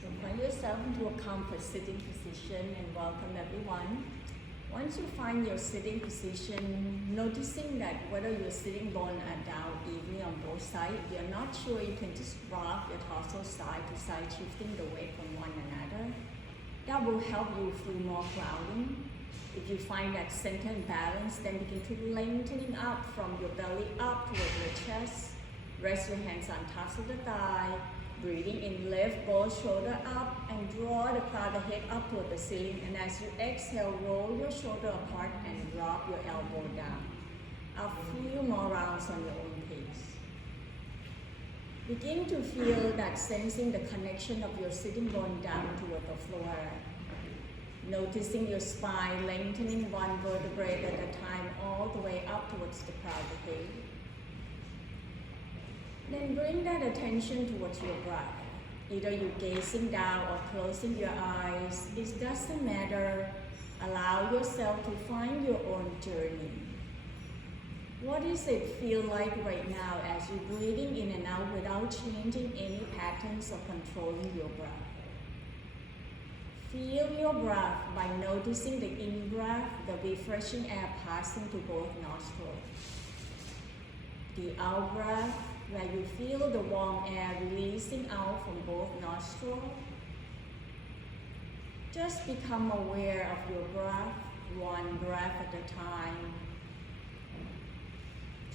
So find yourself into a comfort sitting position and welcome everyone. Once you find your sitting position, noticing that whether you're sitting bone or down evenly on both sides, if you're not sure, you can just rock your torso side to side, shifting the weight from one another. That will help you feel more grounding. If you find that center and balance, then begin to lengthening up from your belly up toward your chest. Rest your hands on tops of the thigh. Breathing in, lift both shoulders up and draw the crown of the head up toward the ceiling. And as you exhale, roll your shoulder apart and drop your elbow down. A few more rounds on your own pace. Begin to feel that sensing the connection of your sitting bone down toward the floor. Noticing your spine lengthening one vertebrae at a time all the way up towards the crown of the head. Then bring that attention towards your breath. Either you're gazing down or closing your eyes. It doesn't matter. Allow yourself to find your own journey. What does it feel like right now as you're breathing in and out without changing any patterns or controlling your breath? Feel your breath by noticing the in-breath, the refreshing air passing to both nostrils. The out-breath, where you feel the warm air releasing out from both nostrils. Just become aware of your breath, one breath at a time.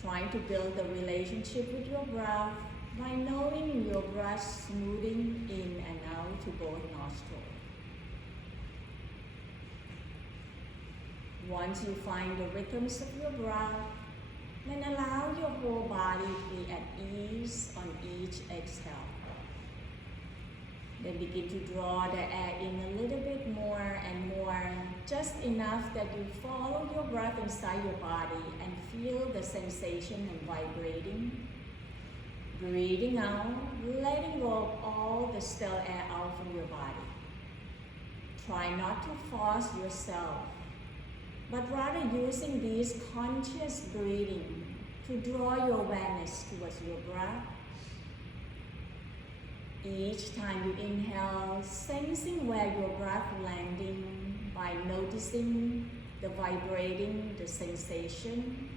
Trying to build a relationship with your breath by knowing your breath smoothing in and out to both nostrils. Once you find the rhythms of your breath, then allow your whole body to be at ease on each exhale. Then begin to draw the air in a little bit more and more, just enough that you follow your breath inside your body and feel the sensation and vibrating. Breathing out, letting go of all the stale air out from your body. Try not to force yourself, but rather using this conscious breathing to draw your awareness towards your breath. Each time you inhale, sensing where your breath landing by noticing the vibrating, the sensation,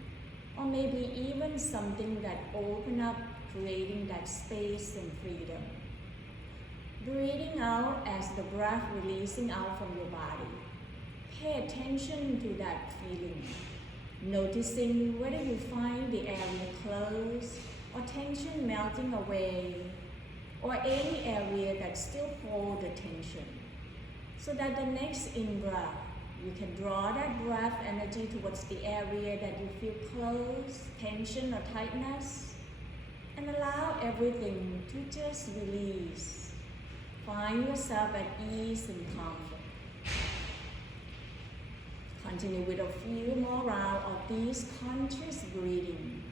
or maybe even something that open up, creating that space and freedom. Breathing out as the breath releasing out from your body. Pay attention to that feeling, noticing whether you find the area closed or tension melting away, or any area that still holds the tension. So that the next in-breath, you can draw that breath energy towards the area that you feel close, tension or tightness, and allow everything to just release. Find yourself at ease and comfort. Continue with a few more rounds of this conscious breathing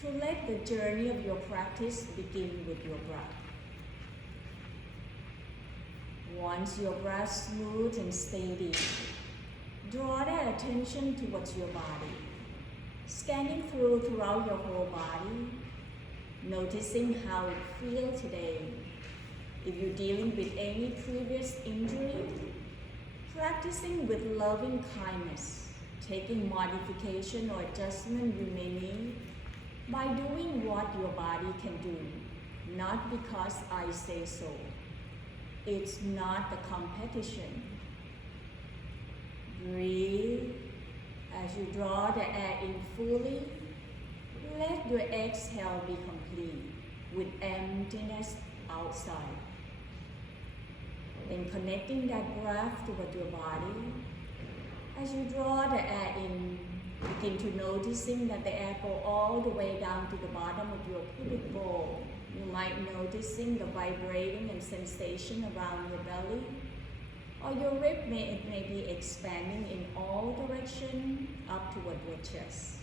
to let the journey of your practice begin with your breath. Once your breath smooth and steady, draw that attention towards your body, scanning throughout your whole body, noticing how it feels today. If you're dealing with any previous injury, practicing with loving kindness, taking modification or adjustment you may need by doing what your body can do, not because I say so. It's not the competition. Breathe as you draw the air in fully. Let your exhale be complete with emptiness outside. Then connecting that breath toward your body. As you draw the air in, begin to noticing that the air go all the way down to the bottom of your pubic bowl. You might noticing the vibrating and sensation around your belly, or your rib may be expanding in all directions up toward your chest.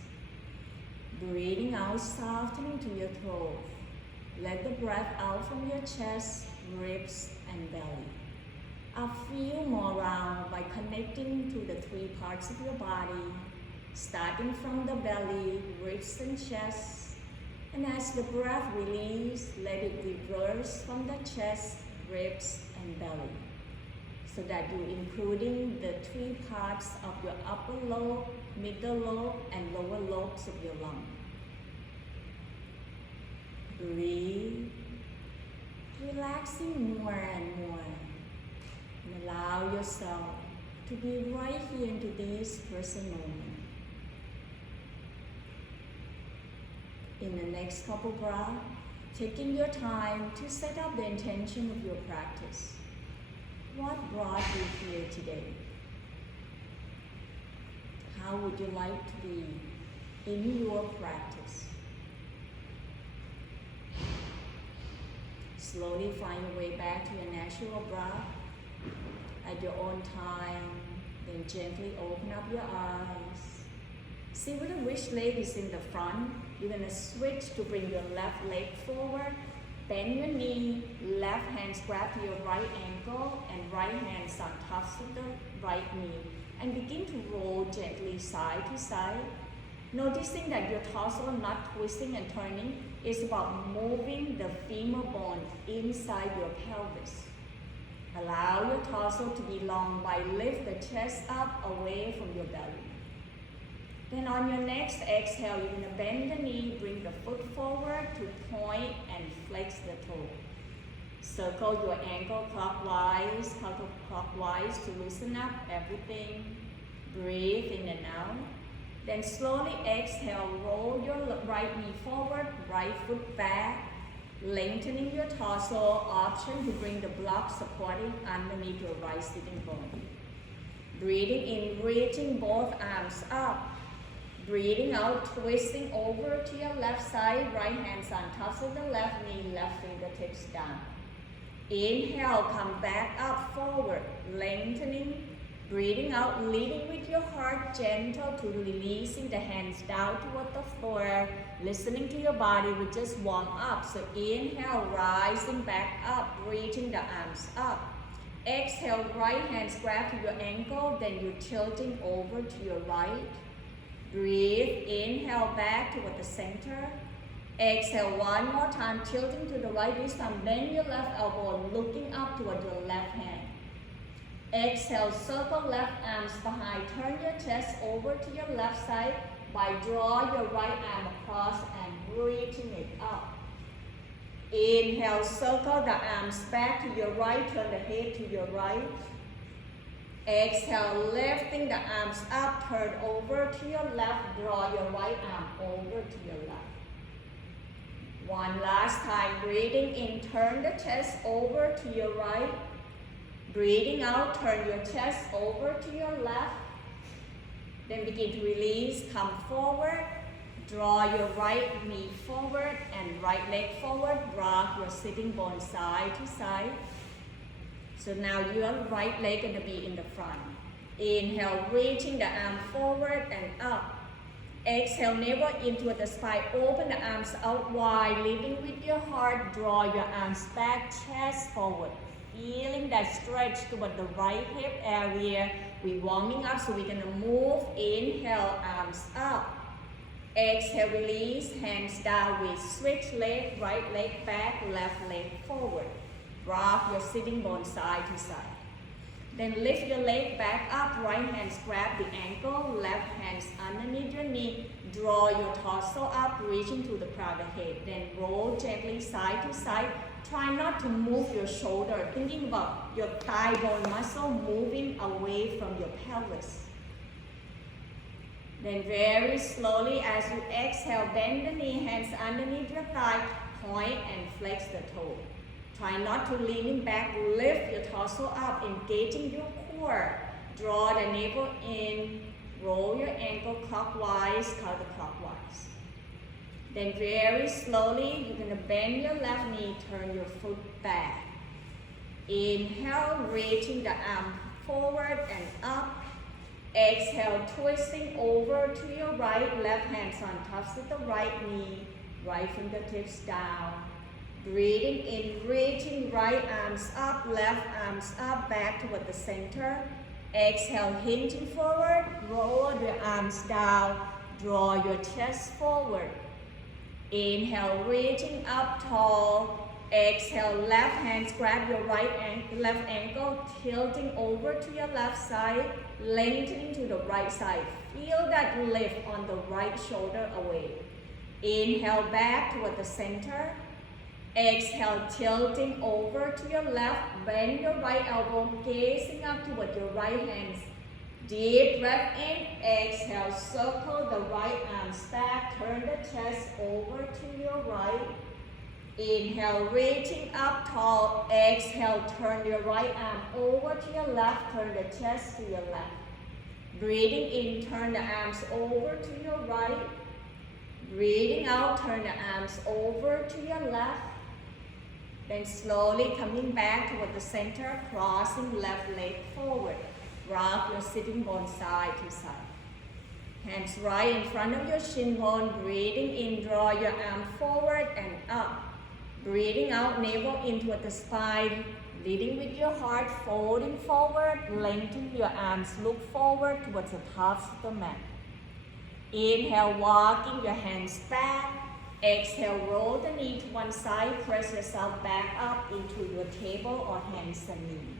Breathing out, softening to your throat. Let the breath out from your chest, ribs, and belly. A few more rounds by connecting to the three parts of your body, starting from the belly, ribs, and chest. And as the breath releases, let it reverse from the chest, ribs, and belly, so that you're including the 3 parts of your upper lobe, middle lobe, and lower lobes of your lung. Breathe, relaxing more and more, and allow yourself to be right here into this present moment. In the next couple breaths, taking your time to set up the intention of your practice. What brought you here today? How would you like to be in your practice? Slowly find your way back to your natural breath at your own time. Then gently open up your eyes. See whether which leg is in the front. You're going to switch to bring your left leg forward. Bend your knee, left hand grab to your right ankle, and right hand on top of the right knee. And begin to roll gently side to side. Noticing that your torso not twisting and turning. It's about moving the femur bone inside your pelvis. Allow your torso to be long by lift the chest up away from your belly. Then on your next exhale, you're going to bend the knee, bring the foot forward to point and flex the toe. Circle your ankle clockwise, counterclockwise to loosen up everything. Breathe in and out. Then slowly exhale, roll your right knee forward, right foot back, lengthening your torso, option to bring the block supporting underneath your right sitting bone. Breathing in, reaching both arms up. Breathing out, twisting over to your left side, right hand on top of the left knee, left fingertips down. Inhale, come back up, forward, lengthening. Breathing out, leading with your heart, gentle to releasing the hands down toward the floor, listening to your body with just warm up. So inhale, rising back up, reaching the arms up. Exhale, right hands grab to your ankle, then you're tilting over to your right. Breathe, inhale back toward the center. Exhale one more time, tilting to the right. This time, bend your left elbow, looking up toward your left hand. Exhale, circle left arms behind. Turn your chest over to your left side by draw your right arm across and reaching it up. Inhale, circle the arms back to your right, turn the head to your right. Exhale, lifting the arms up, turn over to your left, draw your right arm over to your left. One last time, breathing in, turn the chest over to your right. Breathing out, turn your chest over to your left. Then begin to release, come forward. Draw your right knee forward and right leg forward. Rock your sitting bone side to side. So now your right leg going to be in the front. Inhale, reaching the arm forward and up. Exhale, navel into the spine. Open the arms out wide, leading with your heart. Draw your arms back, chest forward. Feeling that stretch toward the right hip area. We're warming up, so we're going to move. Inhale, arms up. Exhale, release, hands down. We switch leg, right leg back, left leg forward. Rock your sitting bone side to side. Then lift your leg back up, right hands grab the ankle, left hands underneath your knee. Draw your torso up, reaching to the crown of the head. Then roll gently side to side. Try not to move your shoulder, thinking about your thigh bone muscle moving away from your pelvis. Then very slowly as you exhale, bend the knee, hands underneath your thigh, point and flex the toe. Try not to lean back, lift your torso up, engaging your core. Draw the navel in, roll your ankle clockwise, counterclockwise. Then very slowly, you're going to bend your left knee, turn your foot back. Inhale, reaching the arm forward and up. Exhale, twisting over to your right, left hand on top of the right knee, right fingertips down. Breathing in, reaching right arms up, left arms up, back toward the center. Exhale, hinging forward, roll your arms down, draw your chest forward. Inhale, reaching up tall. Exhale, left hands grab your left ankle, tilting over to your left side, lengthening to the right side. Feel that lift on the right shoulder away. Inhale back toward the center. Exhale, tilting over to your left, bend your right elbow, gazing up toward your right hands. Deep breath in, exhale, circle the right arms back, turn the chest over to your right. Inhale, reaching up tall. Exhale, turn your right arm over to your left, turn the chest to your left. Breathing in, turn the arms over to your right. Breathing out, turn the arms over to your left. Then slowly coming back toward the center, crossing left leg forward. Rock your sitting bone side to side. Hands right in front of your shin bone. Breathing in, draw your arm forward and up. Breathing out, navel in toward the spine. Leading with your heart, folding forward. Lengthen your arms, look forward towards the tops of the mat. Inhale, walking your hands back. Exhale, roll the knee to one side. Press yourself back up into your table or hands and knee.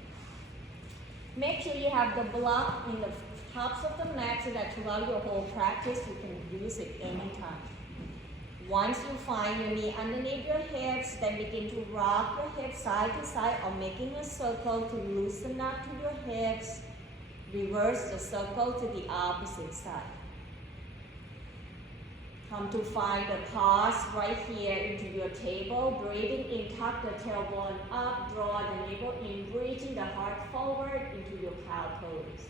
Make sure you have the block in the tops of the mat so that throughout your whole practice you can use it anytime. Once you find your knee underneath your hips, then begin to rock your hips side to side or making a circle to loosen up to your hips. Reverse the circle to the opposite side. Come to find the pause right here into your table. Breathing in, tuck the tailbone up, draw the navel in, reaching the heart forward into your cow pose.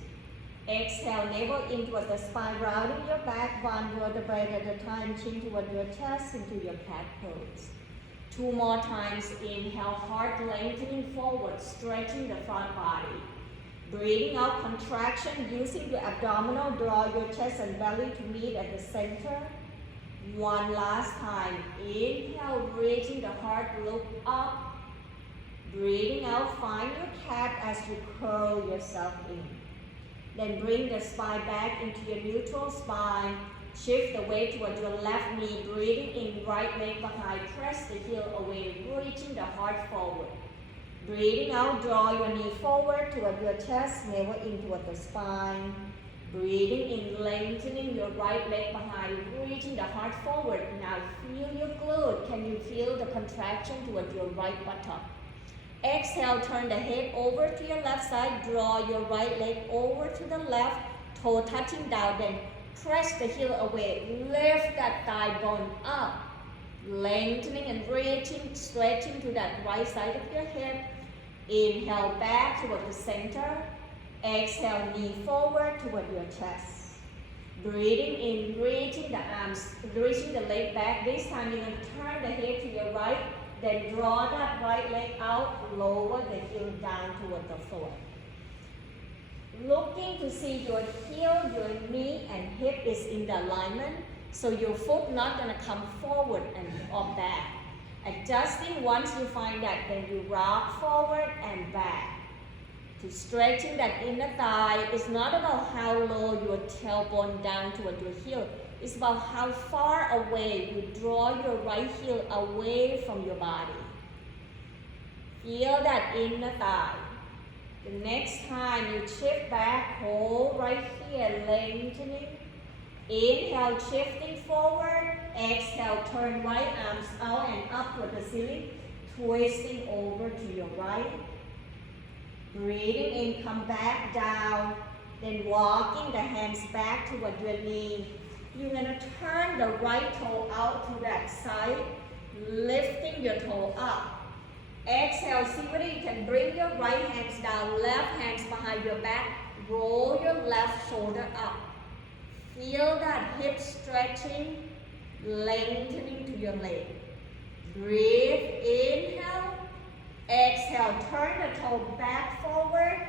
Exhale, navel in toward the spine, rounding your back, one vertebrae at a time, chin toward your chest into your cat pose. 2 more times. Inhale, heart lengthening forward, stretching the front body. Breathing out, contraction, using your abdominal, draw your chest and belly to meet at the center. One last time. Inhale, reaching the heart, look up. Breathing out, find your cat as you curl yourself in. Then bring the spine back into your neutral spine. Shift the weight toward your left knee. Breathing in, right leg behind. Press the heel away, reaching the heart forward. Breathing out, draw your knee forward toward your chest, navel in toward the spine. Breathing in, lengthening your right leg behind, reaching the heart forward. Now feel your glute. Can you feel the contraction toward your right buttock? Exhale, turn the head over to your left side. Draw your right leg over to the left, toe touching down. Then press the heel away. Lift that thigh bone up. Lengthening and reaching, stretching to that right side of your hip. Inhale back toward the center. Exhale, knee forward toward your chest. Breathing in, reaching the arms, reaching the leg back. This time you're going to turn the head to your right, then draw that right leg out, lower the heel down toward the floor. Looking to see your heel, your knee and hip is in the alignment, so your foot not going to come forward and or back. Adjusting once you find that, then you rock forward and back. To stretching that inner thigh, it's not about how low your tailbone down toward your heel. It's about how far away you draw your right heel away from your body. Feel that inner thigh. The next time you shift back, hold right here, lengthening. Inhale, shifting forward. Exhale, turn right arms out and up toward the ceiling, twisting over to your right. Breathing in, come back down, then walking the hands back toward your knee. You're going to turn the right toe out to that side, lifting your toe up. Exhale, see whether you can bring your right hands down, left hands behind your back, roll your left shoulder up. Feel that hip stretching, lengthening to your leg. Breathe, inhale. Exhale, turn the toe back forward,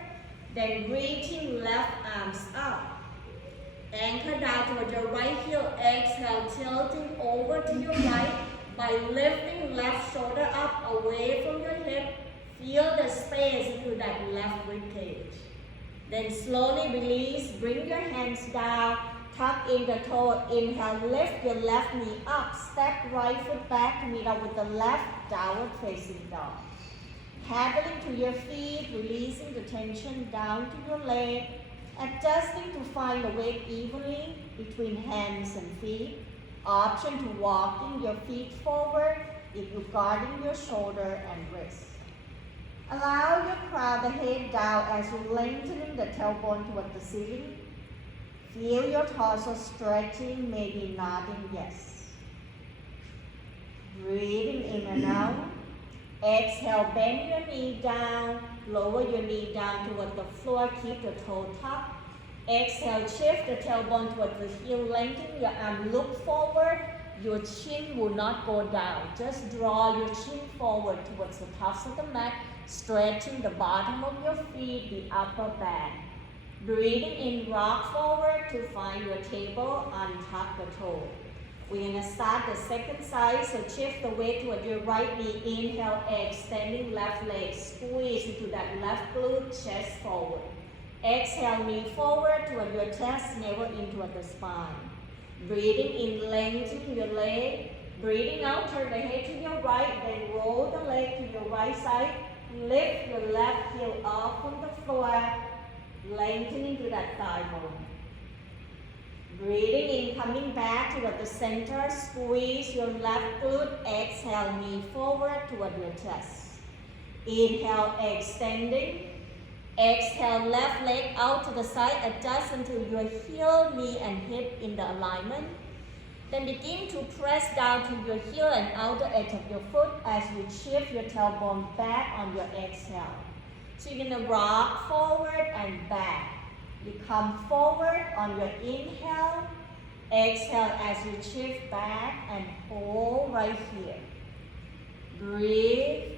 then reaching left arms up. Anchor down toward your right heel. Exhale, tilting over to your right by lifting left shoulder up away from your hip. Feel the space into that left rib cage. Then slowly release, bring your hands down, tuck in the toe. Inhale, lift your left knee up, step right foot back to meet up with the left. downward facing dog. Paddling to your feet, releasing the tension down to your leg, adjusting to find the weight evenly between hands and feet. Option to walking your feet forward if you're guarding your shoulder and wrist. Allow your crown the head down as you're lengthening the tailbone toward the ceiling. Feel your torso stretching, maybe nodding yes. Breathing in and out. Exhale, bend your knee down, lower your knee down toward the floor, keep the toe tucked. Exhale, shift the tailbone toward the heel, lengthen your arm, look forward. Your chin will not go down. Just draw your chin forward towards the tops of the mat, stretching the bottom of your feet, the upper back. Breathing in, rock forward to find your table, untuck the toe. We're going to start the second side, so shift the weight toward your right knee. Inhale, extending left leg, squeeze into that left glute, chest forward. Exhale, knee forward toward your chest, navel in toward the spine. Breathing in, lengthen your leg. Breathing out, turn the head to your right, then roll the leg to your right side. Lift your left heel off from the floor, lengthening to that thigh bone. Breathing in, coming back toward the center, squeeze your left glute, exhale, knee forward toward your chest. Inhale, extending. Exhale, left leg out to the side, adjust until your heel, knee, and hip in the alignment. Then begin to press down to your heel and outer edge of your foot as you shift your tailbone back on your exhale. So you're going to rock forward and back. You come forward on your inhale, exhale as you shift back and hold right here. Breathe.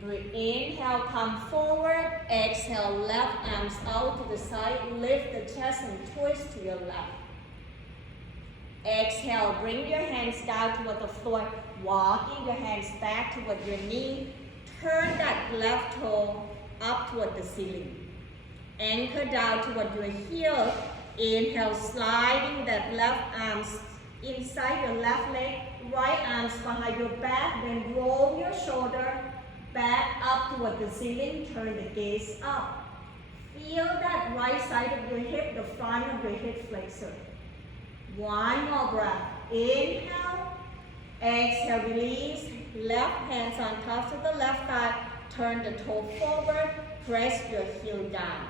Breathe. Inhale, come forward. Exhale, left arms out to the side. Lift the chest and twist to your left. Exhale, bring your hands down toward the floor, walking your hands back toward your knee. Turn that left toe up toward the ceiling. Anchor down toward your heel. Inhale, sliding that left arms inside your left leg. Right arms behind your back. Then roll your shoulder back up toward the ceiling. Turn the gaze up. Feel that right side of your hip, the front of your hip flexor. One more breath. Inhale. Exhale, release. Left hands on top of the left thigh. Turn the toe forward. Press your heel down.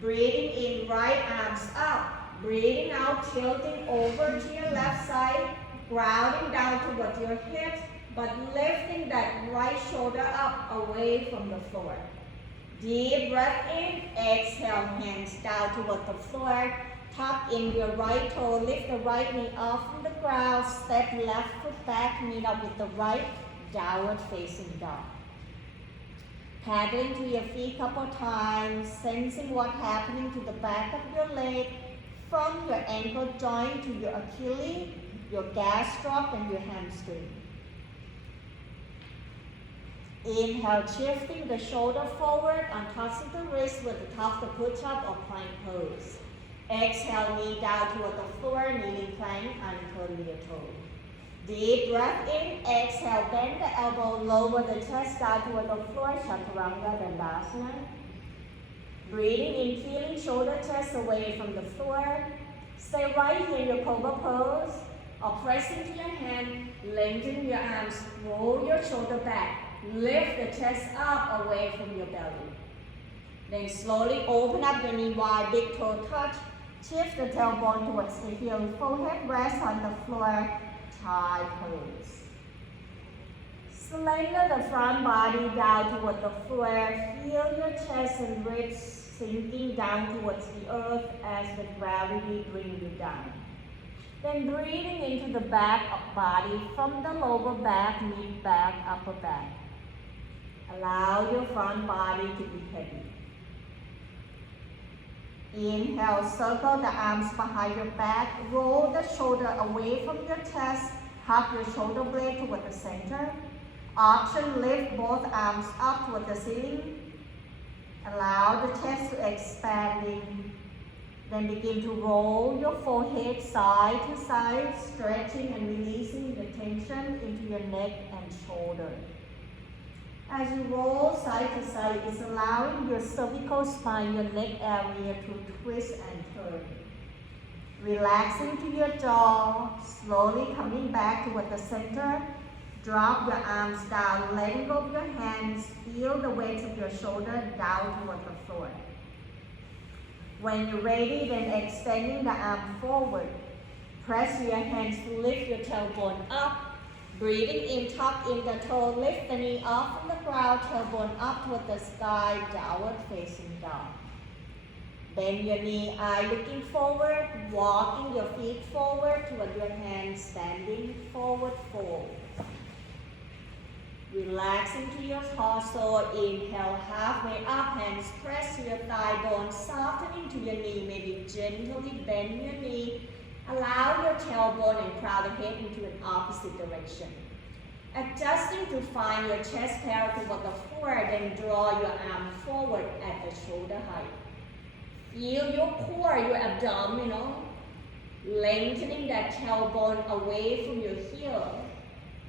Breathing in, right arms up. Breathing out, tilting over to your left side. Grounding down towards your hips, but lifting that right shoulder up away from the floor. Deep breath in. Exhale, hands down toward the floor. Tuck in your right toe. Lift the right knee off from the ground. Step left foot back. Meet up with the right. Downward facing dog. Paddling to your feet a couple times, sensing what's happening to the back of your leg, from your ankle joint to your Achilles, your gastroc, and your hamstring. Inhale, shifting the shoulder forward on top of the wrist with the top of the push-up or plank pose. Exhale, knee down toward the floor, kneeling plank, uncurling your toe. Deep breath in, exhale, bend the elbow, lower the chest down toward the floor, Chaturanga Dandasana. Breathing in, feeling shoulder chest away from the floor. Stay right here in your cobra pose, or press into your hand, lengthen your arms, roll your shoulder back, lift the chest up away from your belly. Then slowly open up your knee wide, big toe touch, shift the tailbone towards the heel, forehead rest on the floor, Thai pose. Slender the front body down toward the floor. Feel your chest and ribs sinking down towards the earth as the gravity brings you down. Then breathing into the back of body from the lower back, mid back, upper back. Allow your front body to be heavy. Inhale, circle the arms behind your back, roll the shoulder away from your chest, hug your shoulder blade toward the center. Option, lift both arms up toward the ceiling. Allow the chest to expand. Then begin to roll your forehead side to side, stretching and releasing the tension into your neck and shoulder. As you roll side to side, it's allowing your cervical spine, your neck area to twist and turn. Relaxing to your jaw, slowly coming back toward the center. Drop your arms down, letting go of your hands. Feel the weight of your shoulder down toward the floor. When you're ready, then extending the arm forward. Press your hands to lift your tailbone up. Breathing in, tuck in the toe, lift the knee off from the ground, tailbone up toward the sky, downward facing dog. Bend your knee, eye looking forward, walking your feet forward toward your hands, standing forward fold. Relax into your torso, inhale halfway up, hands press to your thigh bone, softening to your knee, maybe gently bend your knee. Allow your tailbone and crown the head into an opposite direction. Adjusting to find your chest parallel toward the floor, then draw your arm forward at the shoulder height. Feel your core, your abdominal, lengthening that tailbone away from your heel.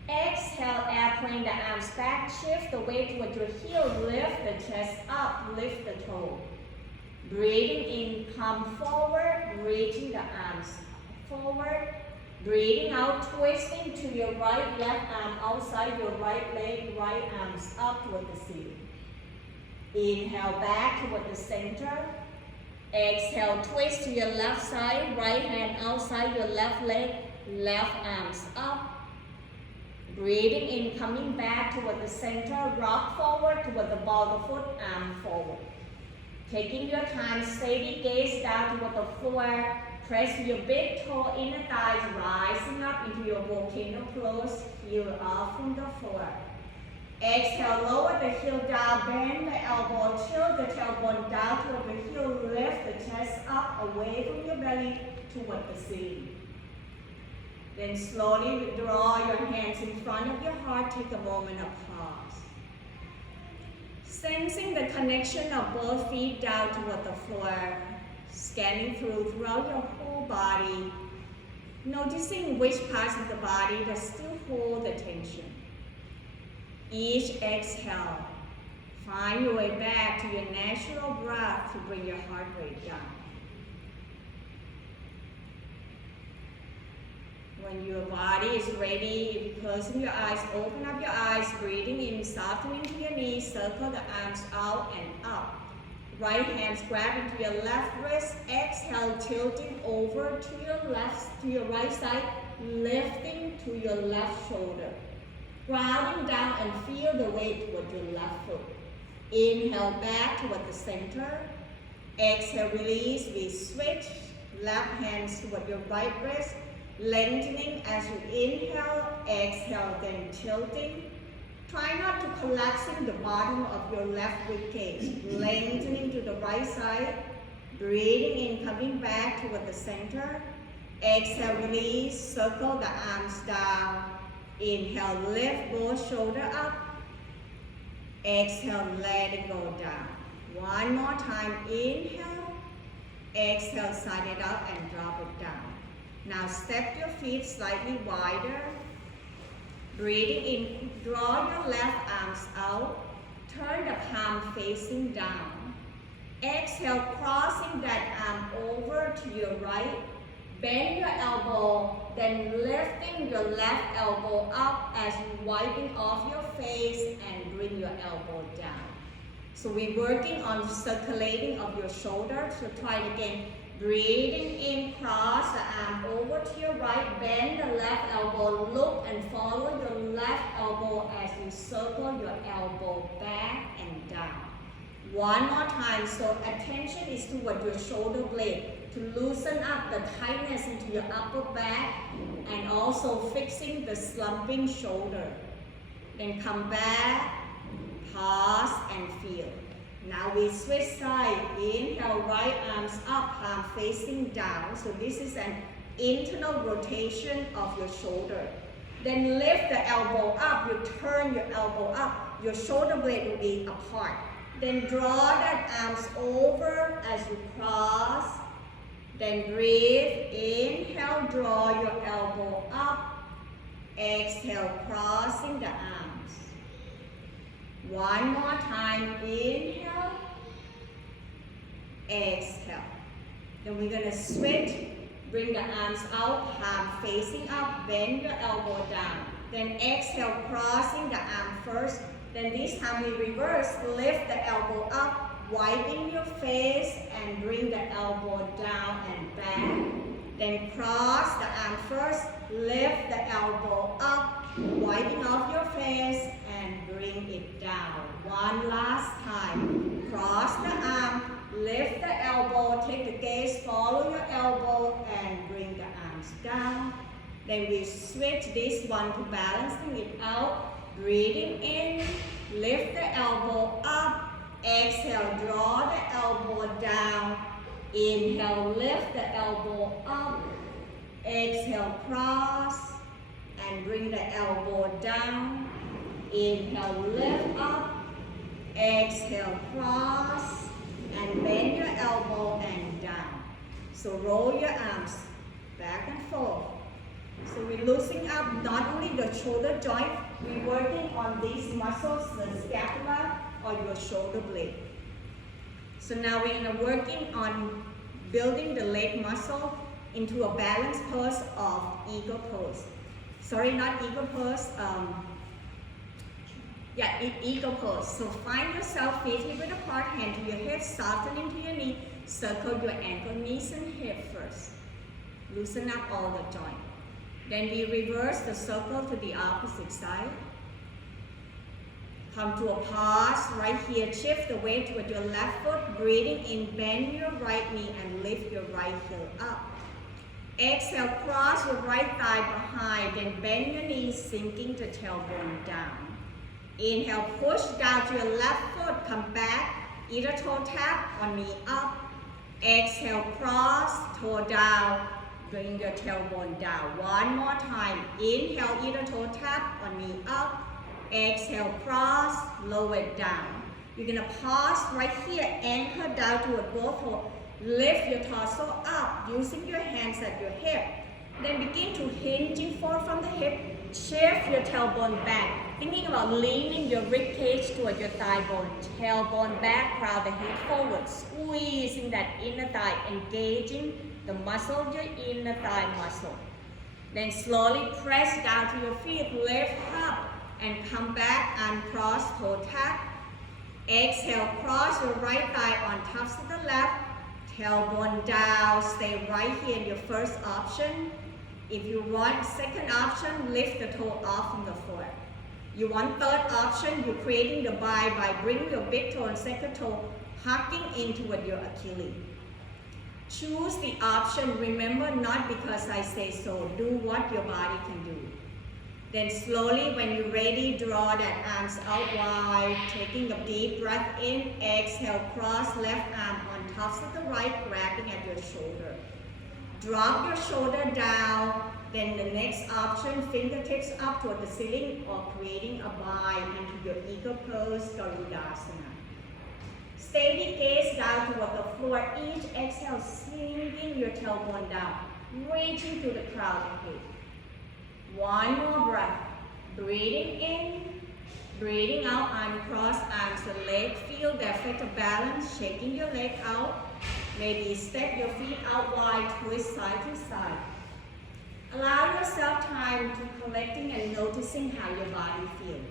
Exhale, airplane the arms back, shift the weight toward your heel, lift the chest up, lift the toe. Breathing in, come forward, reaching the arms forward. Breathing out, twisting to your right, left arm outside your right leg, right arms up toward the ceiling. Inhale back toward the center. Exhale, twist to your left side, right hand outside your left leg, left arms up. Breathing in, coming back toward the center, rock forward toward the ball of the foot, arm forward. Taking your time, steady gaze down toward the floor. Press your big toe inner thighs, rising up into your volcano pose, heel off from the floor. Exhale, lower the heel down, bend the elbow, tilt the tailbone down toward the heel, lift the chest up away from your belly toward the ceiling. Then slowly withdraw your hands in front of your heart, take a moment of pause. Sensing the connection of both feet down toward the floor, scanning throughout your whole body, noticing which parts of the body that still hold the tension. Each exhale, find your way back to your natural breath to bring your heart rate down. When your body is ready, if you're closing your eyes, open up your eyes, breathing in, softening to your knees, circle the arms out and up. Right hands grab into your left wrist, exhale, tilting over to your right side, lifting to your left shoulder. Grounding down and feel the weight toward your left foot. Inhale back toward the center. Exhale, release, we switch. Left hands toward your right wrist, lengthening as you inhale, exhale, then tilting. Try not to collapsing the bottom of your left ribcage, lengthening to the right side. Breathing in, coming back toward the center. Exhale, release, circle the arms down. Inhale, lift both shoulders up. Exhale, let it go down. One more time, inhale. Exhale, side it out and drop it down. Now step your feet slightly wider. Breathing in, draw your left arms out. Turn the palm facing down. Exhale, crossing that arm over to your right. Bend your elbow, then lifting your left elbow up as you wiping off your face and bring your elbow down. So we're working on circulating of your shoulder. So try it again. Breathing in, cross the arm over to your right, bend the left elbow, look and follow your left elbow as you circle your elbow back and down. One more time, so attention is toward your shoulder blade to loosen up the tightness into your upper back and also fixing the slumping shoulder. Then come back, pause and feel. Now we switch side. Inhale, right arms up, palm facing down. So this is an internal rotation of your shoulder. Then lift the elbow up. You turn your elbow up. Your shoulder blade will be apart. Then draw that arms over as you cross. Then breathe. Inhale, draw your elbow up. Exhale, crossing the arms. One more time. Inhale. Exhale. Then we're going to switch. Bring the arms out, palm facing up, bend your elbow down. Then exhale, crossing the arm first. Then this time we reverse, lift the elbow up, wiping your face and bring the elbow down and back. Then cross the arm first, lift the elbow up, wiping off your face and bring it down. One last time. Cross the arm, lift the elbow, take the gaze, follow your elbow and bring the arms down. Then we switch this one to balancing it out. Breathing in, lift the elbow up. Exhale, draw the elbow down. Inhale, lift the elbow up. Exhale, cross and bring the elbow down. Inhale, lift up. Exhale, cross and bend your elbow and down. So roll your arms back and forth. So we're loosening up not only the shoulder joint, we're working on these muscles, the scapula or your shoulder blade. So now we're going to working on building the leg muscle into a balanced pose of eagle pose. Sorry, not eagle pose. Eagle pose. So find yourself feet hip width apart, hand to your hips, soften into your knee, circle your ankle, knees and hip first. Loosen up all the joint. Then we reverse the circle to the opposite side. Come to a pause right here. Shift the weight toward your left foot. Breathing in, bend your right knee and lift your right heel up. Exhale, cross your right thigh behind, then bend your knees, sinking the tailbone down. Inhale, push down to your left foot, come back, either toe tap or knee up. Exhale, cross, toe down, bring your tailbone down. One more time. Inhale, either toe tap or knee up. Exhale, cross, lower it down. You're going to pause right here, anchor down toward both toes. Lift your torso up using your hands at your hip. Then begin to hinging forward from the hip. Shift your tailbone back. Thinking about leaning your rib cage toward your thigh bone. Tailbone back, crowd the head forward. Squeezing that inner thigh, engaging the muscle of your inner thigh muscle. Then slowly press down to your feet. Lift up and come back and cross toe tap. Exhale, cross your right thigh on tops of the left. Tailbone down, stay right here in your first option. If you want second option, lift the toe off from the floor. You want third option, you're creating the bind by bringing your big toe and second toe hugging into your Achilles. Choose the option, remember not because I say so, do what your body can do. Then slowly when you're ready, draw that arms out wide, taking a deep breath in, exhale, cross left arm on tops of the right, grabbing at your shoulder. Drop your shoulder down, then the next option, fingertips up toward the ceiling or creating a bind into your eagle pose, Garudasana. Steady gaze down toward the floor, each exhale, sinking your tailbone down, reaching to the crown of head. One more breath. Breathing in, breathing out, uncross arms and legs. Feel the effect of balance, shaking your leg out. Maybe step your feet out wide, twist side to side. Allow yourself time to collecting and noticing how your body feels.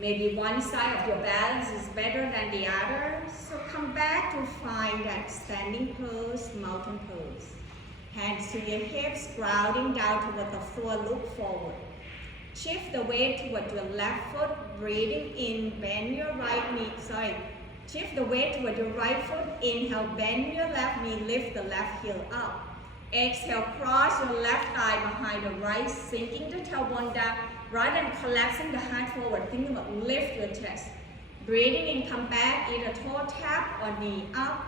Maybe one side of your balance is better than the other, so come back to find that standing pose, mountain pose. Hands to your hips, grounding down toward the floor, look forward. Shift the weight toward your left foot, breathing in, bend your right knee, shift the weight toward your right foot, inhale, bend your left knee, lift the left heel up. Exhale, cross your left thigh behind the right, sinking the tailbone down, rather than collapsing the heart forward, think about lift your chest. Breathing in, come back, either toe tap or knee up.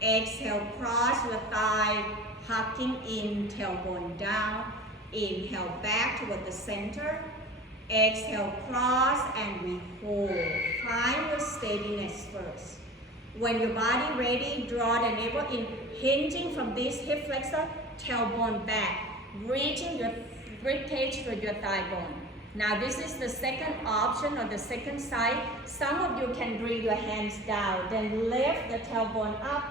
Exhale, cross your thigh, hugging in, tailbone down. Inhale, back toward the center. Exhale, cross and we hold. Find your steadiness first. When your body ready, draw the navel in, hinging from this hip flexor, tailbone back, reaching your ribcage to your thigh bone. Now this is the second option or the second side. Some of you can bring your hands down, then lift the tailbone up,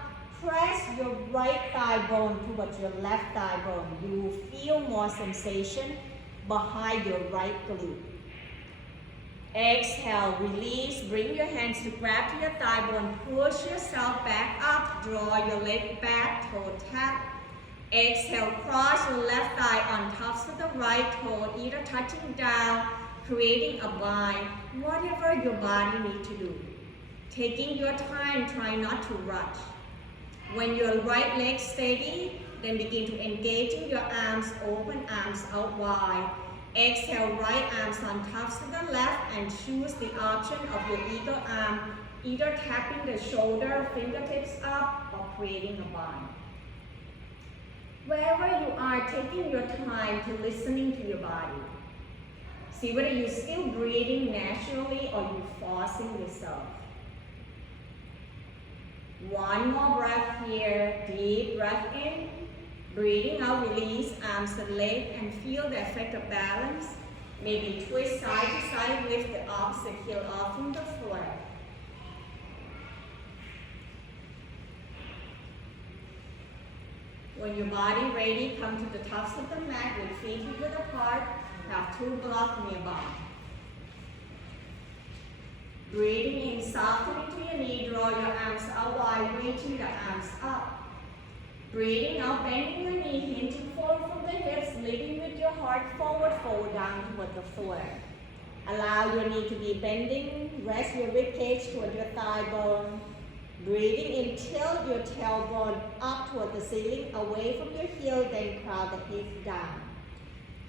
press your right thigh bone towards your left thigh bone. You will feel more sensation behind your right glute. Exhale, release, bring your hands to grab to your thigh bone, push yourself back up, draw your leg back, toe tap. Exhale, cross your left thigh on top of the right toe, either touching down, creating a bind, whatever your body needs to do. Taking your time, try not to rush. When your right leg steady, then begin to engaging your arms, open arms out wide. Exhale, right arms on top of the left and choose the option of your eagle arm, either tapping the shoulder, fingertips up, or creating a bind. Wherever you are, taking your time to listening to your body. See whether you're still breathing naturally or you're forcing yourself. One more breath here, deep breath in. Breathing out, release, arms and legs, and feel the effect of balance. Maybe twist side to side, lift the opposite heel off from the floor. When your body ready, come to the tops of the mat with feet hip width apart. Have two blocks nearby. Breathing in, softening to your knee, draw your arms out wide, reaching the arms up. Breathing out, bending your knee, hinging forward from the hips, leading with your heart forward, forward down toward the floor. Allow your knee to be bending, rest your rib cage toward your thigh bone. Breathing in, tilt your tailbone up toward the ceiling, away from your heel, then crown the hips down.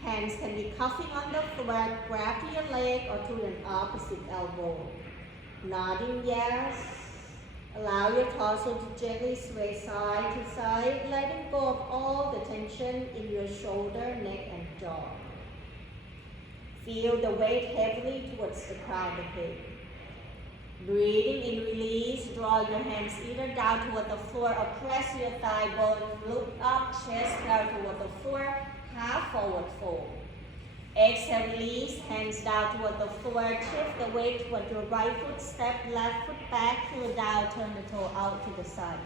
Hands can be cuffing on the floor, grab to your leg or to an opposite elbow. Nodding yes. Allow your torso to gently sway side to side, letting go of all the tension in your shoulder, neck, and jaw. Feel the weight heavily towards the crown of the head. Breathing in, release, draw your hands either down toward the floor or press your thigh bone, look up, chest down toward the floor, half forward fold. Exhale, release, hands down toward the floor, shift the weight toward your right foot, step left foot back, heel down, turn the toe out to the side.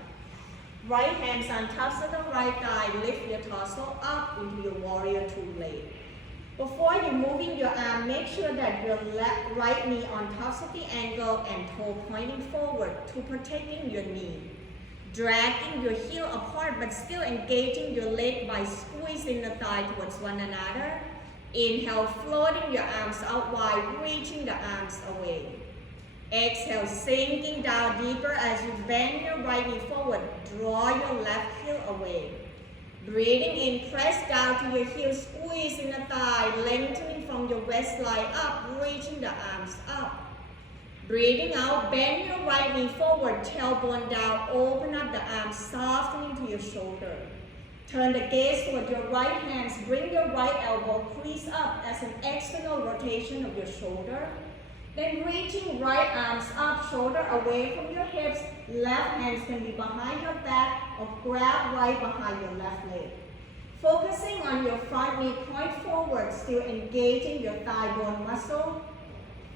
Right hands on top of the right thigh, lift your torso up into your warrior two leg. Before you moving your arm, make sure that your right knee on top of the ankle and toe pointing forward to protecting your knee. Dragging your heel apart but still engaging your leg by squeezing the thigh towards one another. Inhale, floating your arms out wide, reaching the arms away. Exhale, sinking down deeper as you bend your right knee forward. Draw your left heel away. Breathing in, press down to your heel, squeezing the thigh, lengthening from your waistline up, reaching the arms up. Breathing out, bend your right knee forward, tailbone down, open up the arms, softening to your shoulder. Turn the gaze toward your right hands, bring your right elbow crease up as an external rotation of your shoulder. Then reaching right arms up, shoulder away from your hips, left hands can be behind your back or grab right behind your left leg. Focusing on your front knee, point forward, still engaging your thigh bone muscle.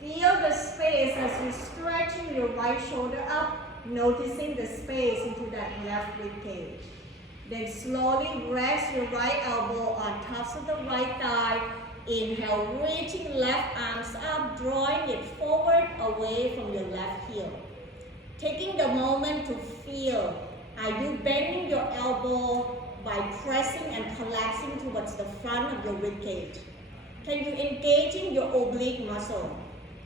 Feel the space as you're stretching your right shoulder up, noticing the space into that left rib cage. Then slowly rest your right elbow on top of the right thigh. Inhale, reaching left arms up, drawing it forward away from your left heel. Taking the moment to feel, are you bending your elbow by pressing and collapsing towards the front of your rib cage? Can you engaging your oblique muscle?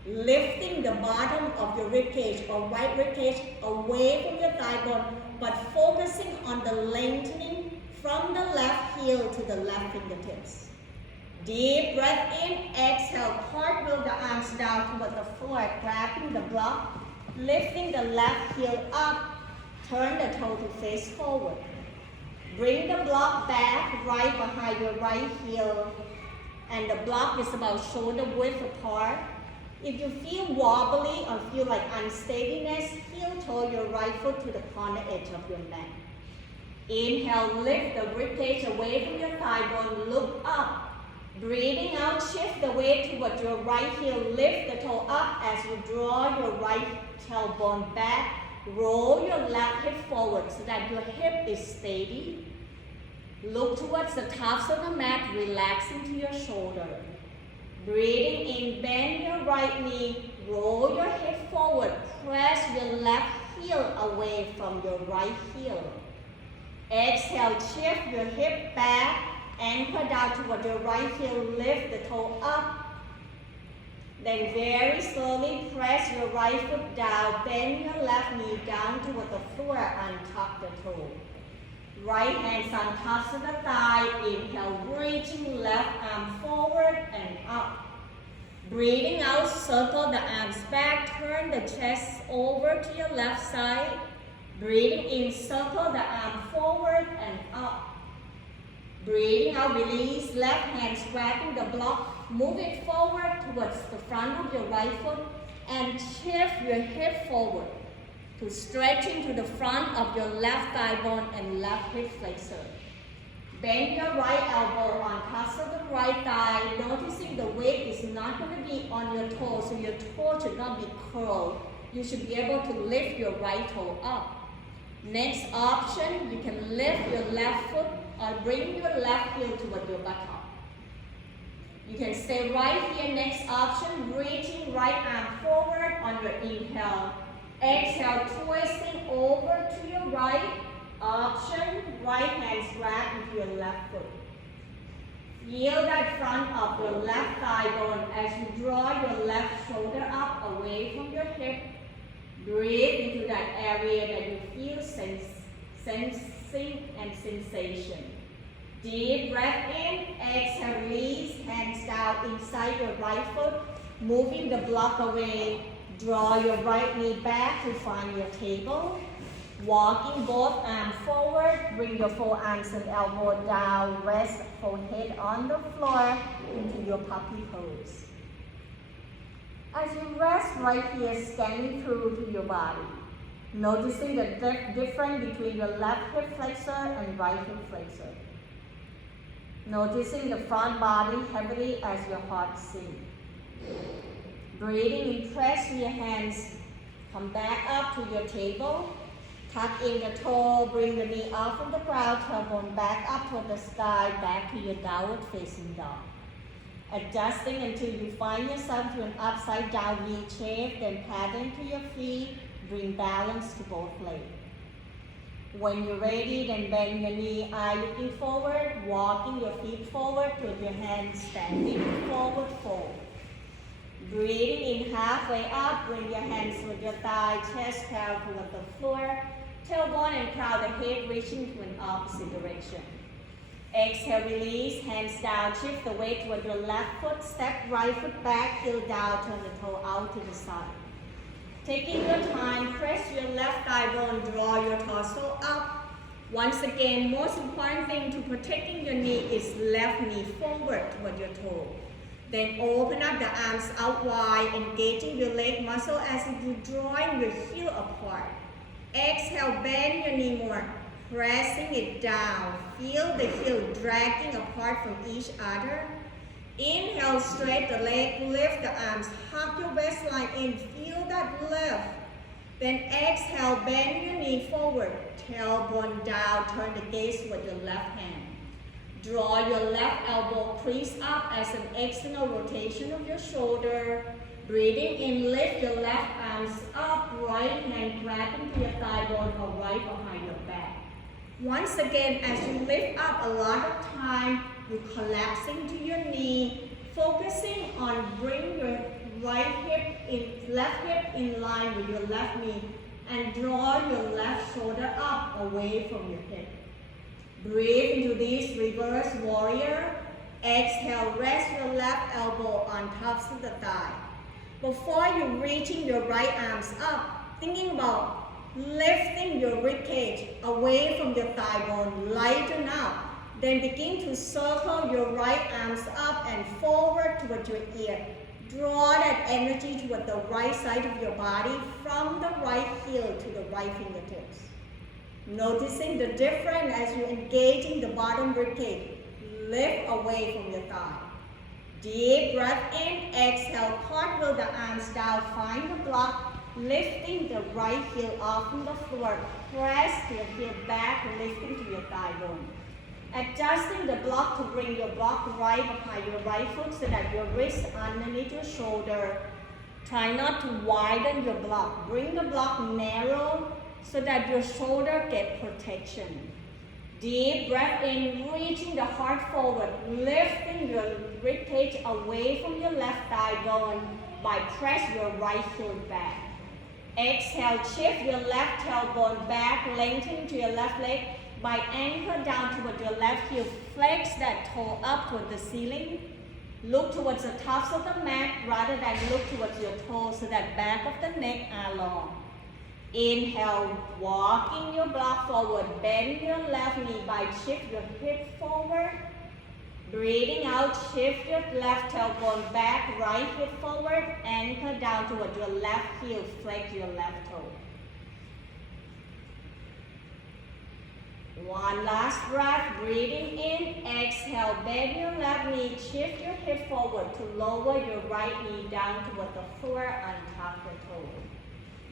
Lifting the bottom of your rib cage or right rib cage away from your thigh bone, but focusing on the lengthening from the left heel to the left fingertips. Deep breath in, exhale, cartwheel the arms down toward the floor, grabbing the block, lifting the left heel up, turn the toe to face forward. Bring the block back right behind your right heel, and the block is about shoulder width apart. If you feel wobbly or feel like unsteadiness, heel toe your right foot to the corner edge of your mat. Inhale, lift the ribcage away from your thigh bone, look up. Breathing out, shift the weight toward your right heel, lift the toe up as you draw your right tailbone back. Roll your left hip forward so that your hip is steady. Look towards the tops of the mat, relaxing to your shoulder. Breathing in, bend your right knee, roll your hip forward, press your left heel away from your right heel. Exhale, shift your hip back, anchor down toward your right heel, lift the toe up. Then very slowly press your right foot down, bend your left knee down toward the floor, untuck the toe. Right hands on tops of the thigh, inhale, reaching left arm forward and up. Breathing out, circle the arms back, turn the chest over to your left side. Breathing in, circle the arm forward and up. Breathing out, release, left hand grabbing the block. Move it forward towards the front of your right foot and shift your hip forward to stretching to the front of your left thigh bone and left hip flexor. Bend your right elbow on tops of the right thigh, noticing the weight is not going to be on your toe, so your toe should not be curled. You should be able to lift your right toe up. Next option, you can lift your left foot or bring your left heel toward your buttock. You can stay right here. Next option, reaching right arm forward on your inhale. Exhale, twisting over to your right. Option, right hands grab into your left foot. Feel that front of your left thigh bone as you draw your left shoulder up away from your hip. Breathe into that area that you feel sensing and sensation. Deep breath in, exhale, release, hands down inside your right foot, moving the block away. Draw your right knee back to find your table. Walking both arms forward, bring your forearms and elbow down, rest forehead on the floor into your puppy pose. As you rest right here, scanning through to your body, noticing the difference between your left hip flexor and right hip flexor. Noticing the front body heavily as your heart sinks. Breathing in, press your hands, come back up to your table. Tuck in the toe, bring the knee off from the ground, tailbone back up toward the sky, back to your downward facing dog. Adjusting until you find yourself to an upside down V shape, then pattern to your feet, bring balance to both legs. When you're ready, then bend your knee, eye looking forward, walking your feet forward with your hands standing forward fold. Breathing in halfway up, bring your hands with your thigh, chest parallel toward the floor, tailbone and crown the head reaching to an opposite direction. Exhale, release, hands down, shift the weight toward your left foot, step right foot back, heel down, turn the toe out to the side. Taking your time, press your left thigh bone, draw your torso up. Once again, most important thing to protecting your knee is left knee forward toward your toe. Then open up the arms out wide, engaging your leg muscle as if you're drawing your heel apart. Exhale, bend your knee more, pressing it down. Feel the heel dragging apart from each other. Inhale, straight the leg, lift the arms, hug your waistline in, feel that lift. Then exhale, bend your knee forward, tailbone down, turn the gaze with your left hand. Draw your left elbow crease up as an external rotation of your shoulder. Breathing in, lift your left arms up, right hand grabbing to your thigh bone or right behind your back. Once again, as you lift up, a lot of time, you're collapsing to your knee, focusing on bringing your left hip in line with your left knee, and draw your left shoulder up away from your hip. Breathe into this reverse warrior. Exhale, rest your left elbow on tops of the thigh. Before you reaching your right arms up, thinking about lifting your ribcage away from your thigh bone, lighten up. Then begin to circle your right arms up and forward toward your ear. Draw that energy toward the right side of your body from the right heel to the right fingertips. Noticing the difference as you engage in the bottom ribcage. Lift away from your thigh. Deep breath in, exhale, cartwheel the arms down, find the block, lifting the right heel off from the floor. Press your heel back, lifting to your thigh bone. Adjusting the block to bring your block right behind your right foot so that your wrist underneath your shoulder. Try not to widen your block. Bring the block narrow so that your shoulder get protection. Deep breath in, reaching the heart forward, lifting your ribcage away from your left thigh bone by press your right heel back. Exhale, shift your left tailbone back, lengthen to your left leg by anchor down toward your left heel. Flex that toe up toward the ceiling. Look towards the tops of the mat rather than look towards your toes so that back of the neck are long. Inhale, walking your block forward, bend your left knee by shift your hip forward. Breathing out, shift your left tailbone back, right hip forward, anchor down toward your left heel, flex your left toe. One last breath, breathing in, exhale, bend your left knee, shift your hip forward to lower your right knee down toward the floor, untap the toe.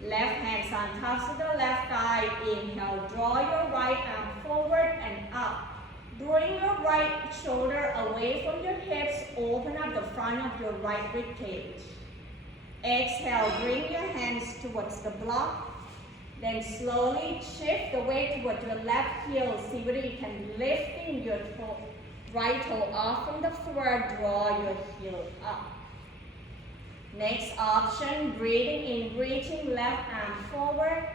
Left hands on top of the left thigh. Inhale, draw your right arm forward and up. Bring your right shoulder away from your hips. Open up the front of your right rib cage. Exhale, bring your hands towards the block. Then slowly shift the weight toward your left heel. See whether you can lifting your right toe off from the floor. Draw your heel up. Next option, breathing in, reaching left arm forward.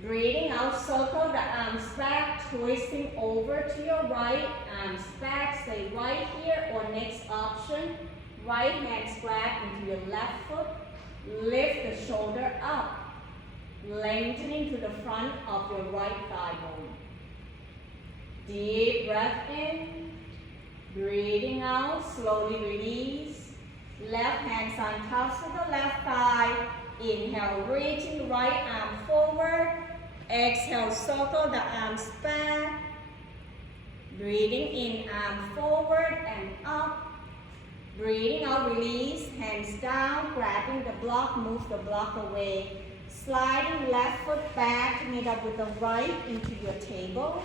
Breathing out, circle the arms back, twisting over to your right, arms back, stay right here. Or next option, right hand grab into your left foot, lift the shoulder up, lengthening to the front of your right thigh bone. Deep breath in, breathing out, slowly release. Left hands on tops of the left thigh. Inhale, reaching right arm forward. Exhale, circle the arms back. Breathing in, arm forward and up. Breathing out, release, hands down, grabbing the block, move the block away. Sliding left foot back, meet up with the right into your table.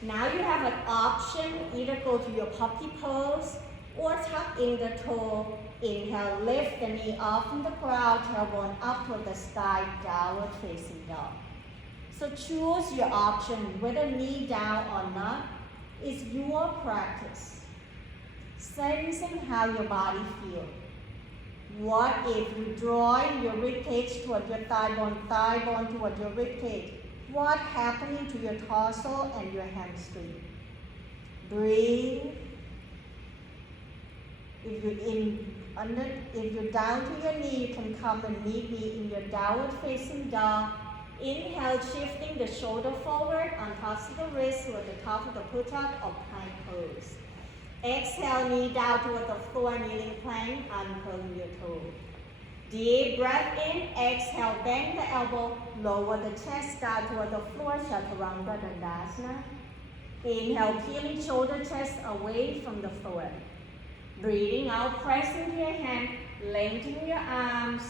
Now you have an option, either go to your puppy pose or tuck in the toe. Inhale, lift the knee off from the ground, tailbone up toward the sky, downward facing dog. So choose your option, whether knee down or not. It's your practice. Sensing how your body feels. What if you draw your rib cage toward your thigh bone toward your rib cage? What happening to your torso and your hamstring? Breathe. If you're down to your knee, you can come and meet me in your downward facing dog. Inhale, shifting the shoulder forward on top of the wrist toward the top of the push-up or plank pose. Exhale, knee down toward the floor, kneeling plank, uncurling your toe. Deep breath in, exhale, bend the elbow, lower the chest down toward the floor, Chaturanga Dandasana. Inhale, peeling shoulder chest away from the floor. Breathing out, press into your hand, lengthen your arms,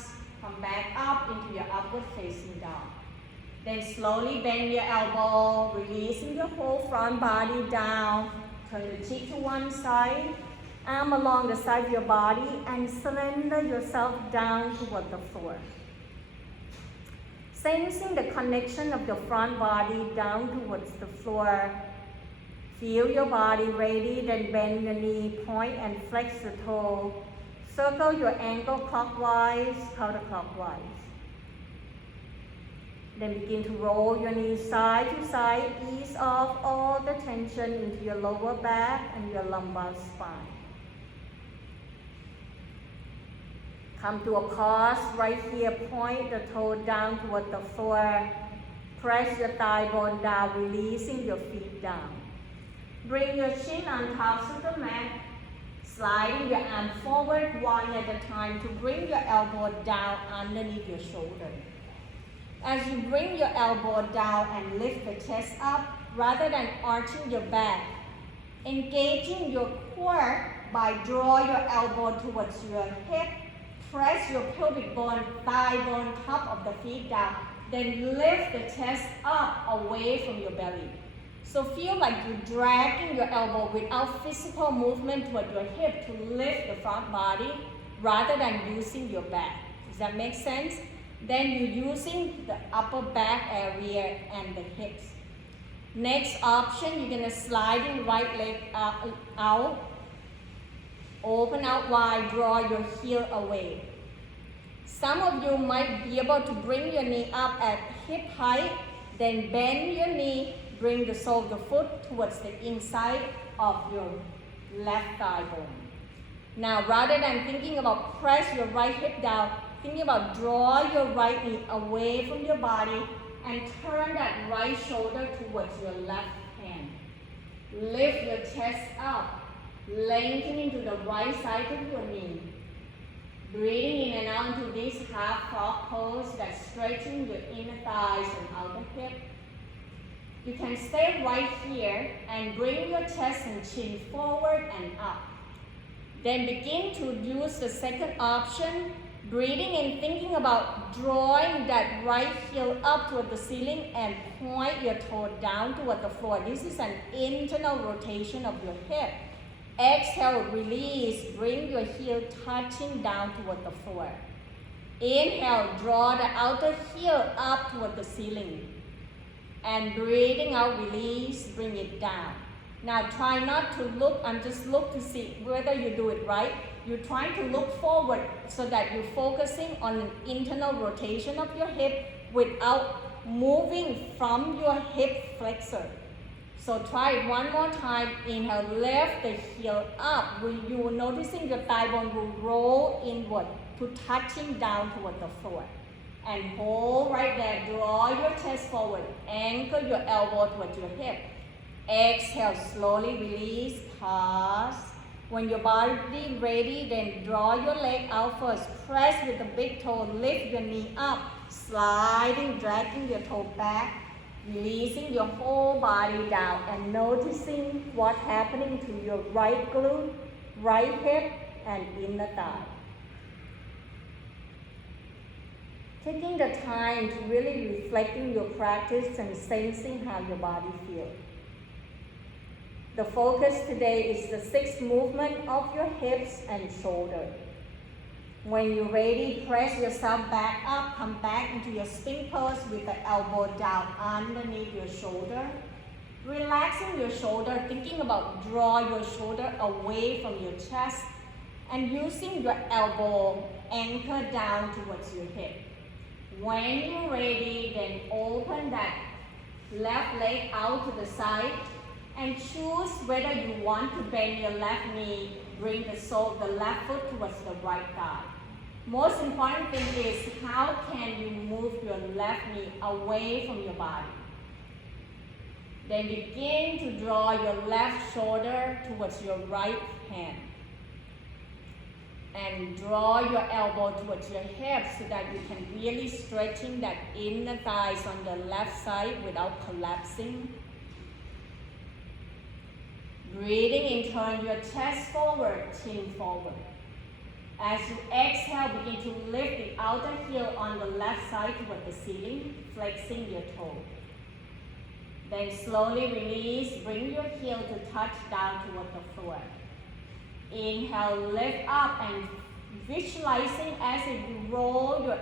come back up into your upward facing dog. Then slowly bend your elbow, releasing your whole front body down. Turn the cheek to one side, arm along the side of your body, and surrender yourself down toward the floor. Sensing the connection of your front body down towards the floor. Feel your body ready, then bend your knee, point and flex the toe. Circle your ankle clockwise, counterclockwise. Then begin to roll your knees side to side, ease off all the tension into your lower back and your lumbar spine. Come to a pause right here, point the toe down toward the floor. Press your thigh bone down, releasing your feet down. Bring your chin on top of the mat. Sliding your arm forward one at a time to bring your elbow down underneath your shoulder. As you bring your elbow down and lift the chest up, rather than arching your back, engaging your core by draw your elbow towards your hip, press your pelvic bone, thigh bone, top of the feet down, then lift the chest up away from your belly. So feel like you're dragging your elbow without physical movement toward your hip to lift the front body rather than using your back. Does that make sense? Then you're using the upper back area and the hips. Next option, you're gonna slide your right leg out, open out wide, draw your heel away. Some of you might be able to bring your knee up at hip height, then bend your knee, bring the sole of the foot towards the inside of your left thigh bone. Now, rather than thinking about press your right hip down, thinking about draw your right knee away from your body and turn that right shoulder towards your left hand. Lift your chest up, lengthening to the right side of your knee. Breathing in and out into this half frog pose that's stretching your inner thighs and outer hip. You can stay right here and bring your chest and chin forward and up. Then begin to use the second option, breathing and thinking about drawing that right heel up toward the ceiling and point your toe down toward the floor. This is an internal rotation of your hip. Exhale, release, bring your heel touching down toward the floor. Inhale, draw the outer heel up toward the ceiling. And breathing out, release, bring it down. Now try not to look and just look to see whether you do it right. You're trying to look forward so that you're focusing on an internal rotation of your hip without moving from your hip flexor. So try it one more time. Inhale, lift the heel up. You will noticing your thigh bone will roll inward to touching down toward the floor. And hold right there. Draw your chest forward. Anchor your elbow towards your hip. Exhale, slowly release. Pause. When your body ready, then draw your leg out first. Press with the big toe. Lift your knee up. Sliding, dragging your toe back. Releasing your whole body down and noticing what's happening to your right glute, right hip, and inner thigh. Taking the time to really reflecting your practice and sensing how your body feels. The focus today is the sixth movement of your hips and shoulder. When you're ready, press yourself back up, come back into your spin pose with the elbow down underneath your shoulder. Relaxing your shoulder, thinking about draw your shoulder away from your chest and using your elbow anchor down towards your hip. When you're ready, then open that left leg out to the side and choose whether you want to bend your left knee, bring the sole of the left foot towards the right thigh. Most important thing is how can you move your left knee away from your body. Then begin to draw your left shoulder towards your right hand. And draw your elbow towards your hip so that you can really stretching that inner thighs on the left side without collapsing. Breathing in, turn your chest forward, chin forward. As you exhale, begin to lift the outer heel on the left side toward the ceiling, flexing your toe. Then slowly release, bring your heel to touch down toward the floor. Inhale, lift up and visualizing as if you roll your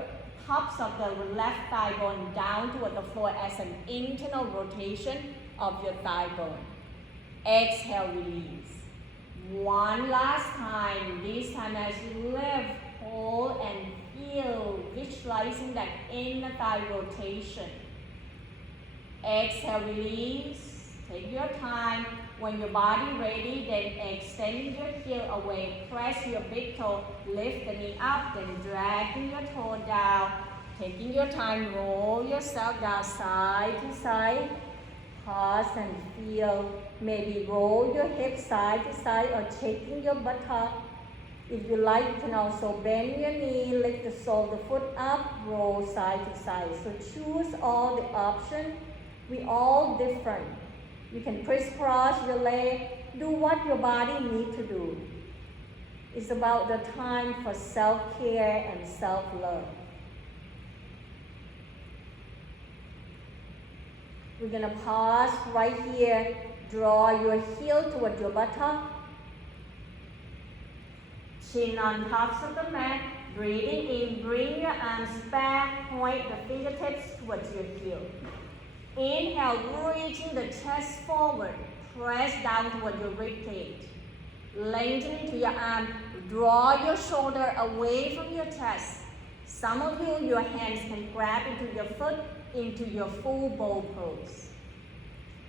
tops of the left thigh bone down toward the floor as an internal rotation of your thigh bone. Exhale, release. One last time. This time as you lift, hold and feel, visualizing that inner thigh rotation. Exhale, release. Take your time. When your body ready, then extend your heel away. Press your big toe, lift the knee up, then dragging your toe down. Taking your time, roll yourself down side to side. Pause and feel. Maybe roll your hips side to side or shaking your buttock. If you like, you can also bend your knee, lift the sole of the foot up, roll side to side. So choose all the options. We all different. You can crisscross your leg. Do what your body needs to do. It's about the time for self-care and self-love. We're going to pause right here. Draw your heel toward your buttock. Chin on tops of the mat. Breathing in, bring your arms back. Point the fingertips towards your heel. Inhale, reaching the chest forward. Press down toward your ribcage. Lengthen to your arm. Draw your shoulder away from your chest. Some of you, your hands can grab into your foot, into your full bow pose.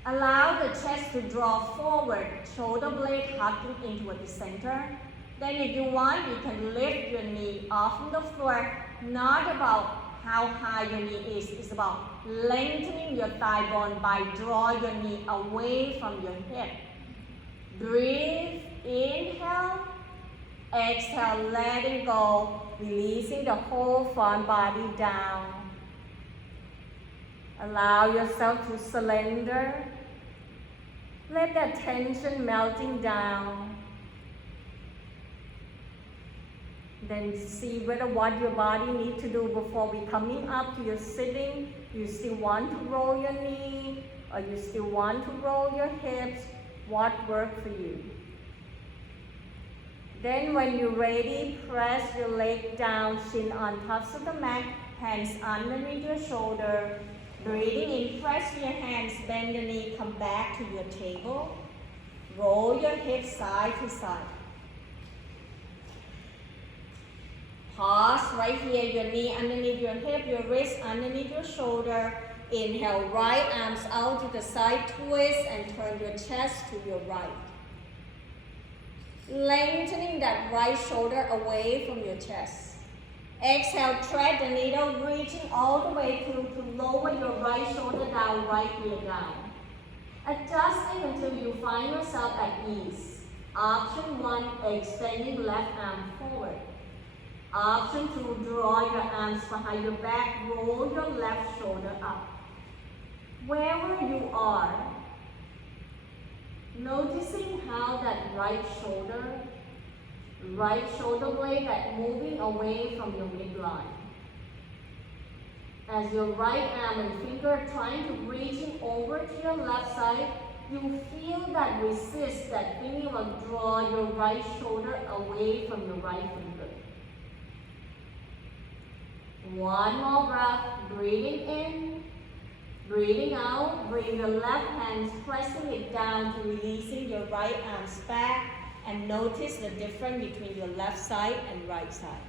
Allow the chest to draw forward, shoulder blade hugging into the center. Then if you want, you can lift your knee off from the floor. Not about how high your knee is. It's about lengthening your thigh bone by drawing your knee away from your hip. Breathe, inhale. Exhale, letting go, releasing the whole front body down. Allow yourself to surrender. Let that tension melting down. Then see whether what your body needs to do before we coming up to your sitting. You still want to roll your knee, or you still want to roll your hips. What works for you? Then when you're ready, press your leg down, chin on tops of the mat, hands underneath your shoulder. Breathing in, press your hands, bend the knee, come back to your table. Roll your hips side to side. Pause right here, your knee underneath your hip, your wrist underneath your shoulder. Inhale, right arms out to the side, twist and turn your chest to your right. Lengthening that right shoulder away from your chest. Exhale, thread the needle, reaching all the way through to lower your right shoulder down, right heel down. Adjusting until you find yourself at ease. Option 1, extending left arm forward. Option 2, draw your arms behind your back, roll your left shoulder up. Wherever you are, noticing how that right shoulder blade that moving away from your midline. As your right arm and finger trying to reaching over to your left side, you feel that resist, that feeling of draw your right shoulder away from your right finger. One more breath, breathing in, breathing out, bring the left hand, pressing it down to releasing your right arms back, and notice the difference between your left side and right side.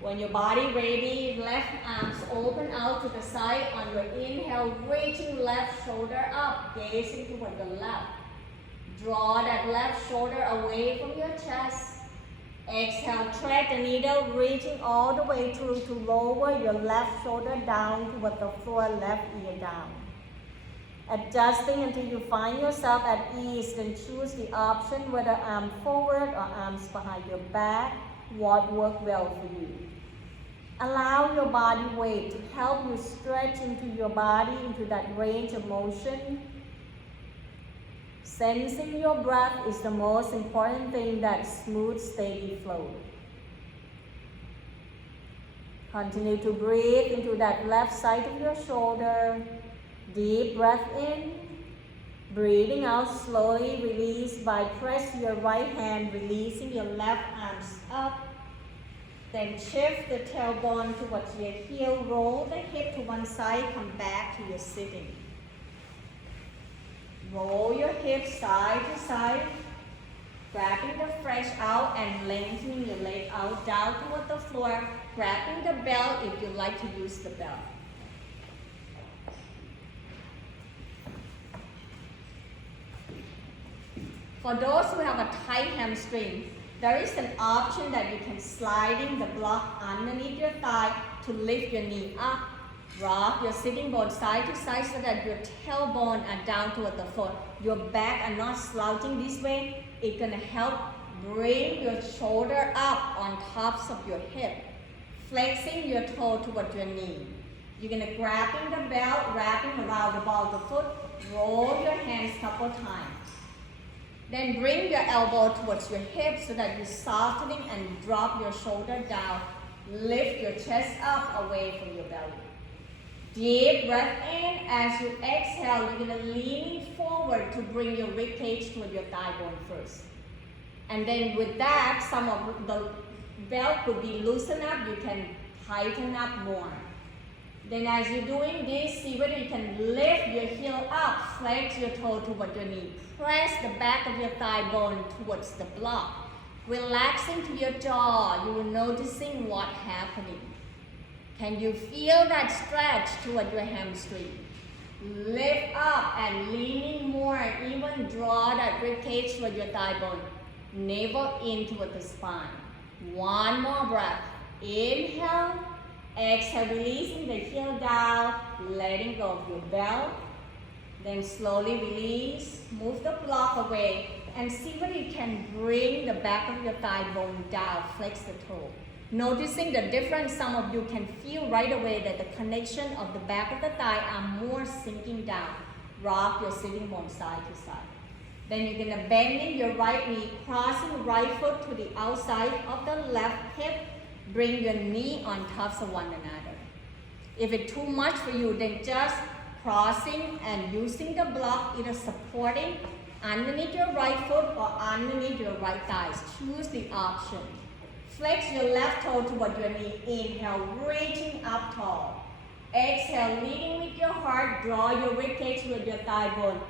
When your body ready, left arms open out to the side on your inhale, reaching left shoulder up, gazing toward the left. Draw that left shoulder away from your chest. Exhale, thread the needle, reaching all the way through to lower your left shoulder down toward the floor, left ear down. Adjusting until you find yourself at ease, then choose the option whether arm forward or arms behind your back, what works well for you. Allow your body weight to help you stretch into your body, into that range of motion. Sensing your breath is the most important thing, that smooth, steady flow. Continue to breathe into that left side of your shoulder. Deep breath in. Breathing out slowly, release by press your right hand, releasing your left arms up. Then shift the tailbone towards your heel, roll the hip to one side, come back to your sitting. Roll your hips side to side, grabbing the flesh out and lengthening your leg out down toward the floor, grabbing the belt if you like to use the belt. For those who have a tight hamstring, there is an option that you can slide in the block underneath your thigh to lift your knee up. Rock your sitting bone side to side so that your tailbone are down toward the floor. Your back are not slouching this way. It's gonna help bring your shoulder up on tops of your hip. Flexing your toe toward your knee. You're gonna grabbing the belt, wrapping around the ball of the foot. Roll your hands a couple times. Then bring your elbow towards your hip so that you're softening and drop your shoulder down. Lift your chest up away from your belly. Deep breath in. As you exhale, you're going to lean forward to bring your rib cage toward your thigh bone first. And then with that, some of the belt could be loosened up. You can tighten up more. Then as you're doing this, see whether you can lift your heel up, flex your toe toward your knee. Press the back of your thigh bone towards the block. Relaxing to your jaw, you will noticing what's happening. Can you feel that stretch toward your hamstring? Lift up and leaning more, even draw that rib cage toward your thigh bone. Navel in toward the spine. One more breath. Inhale. Exhale, releasing the heel down, letting go of your belt. Then slowly release, move the block away, and see whether you can bring the back of your thigh bone down, flex the toe. Noticing the difference, some of you can feel right away that the connection of the back of the thigh are more sinking down. Rock your sitting bone side to side. Then you're gonna bend in your right knee, crossing right foot to the outside of the left hip. Bring your knee on tops of one another. If it's too much for you, then just crossing and using the block, either supporting underneath your right foot or underneath your right thighs. Choose the option. Flex your left toe toward your knee. Inhale, reaching up tall. Exhale, leading with your heart. Draw your rib cage with your thigh bone.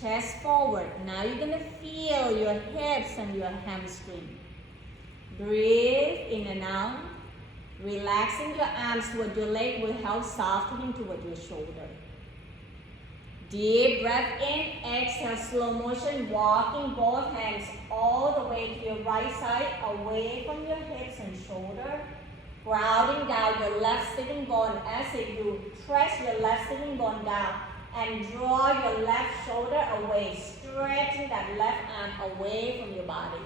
Chest forward. Now you're going to feel your hips and your hamstring. Breathe in and out. Relaxing your arms toward your leg will help softening toward your shoulder. Deep breath in. Exhale, slow motion, walking both hands all the way to your right side, away from your hips and shoulder. Grounding down your left sitting bone as if you press your left sitting bone down and draw your left shoulder away, stretching that left arm away from your body.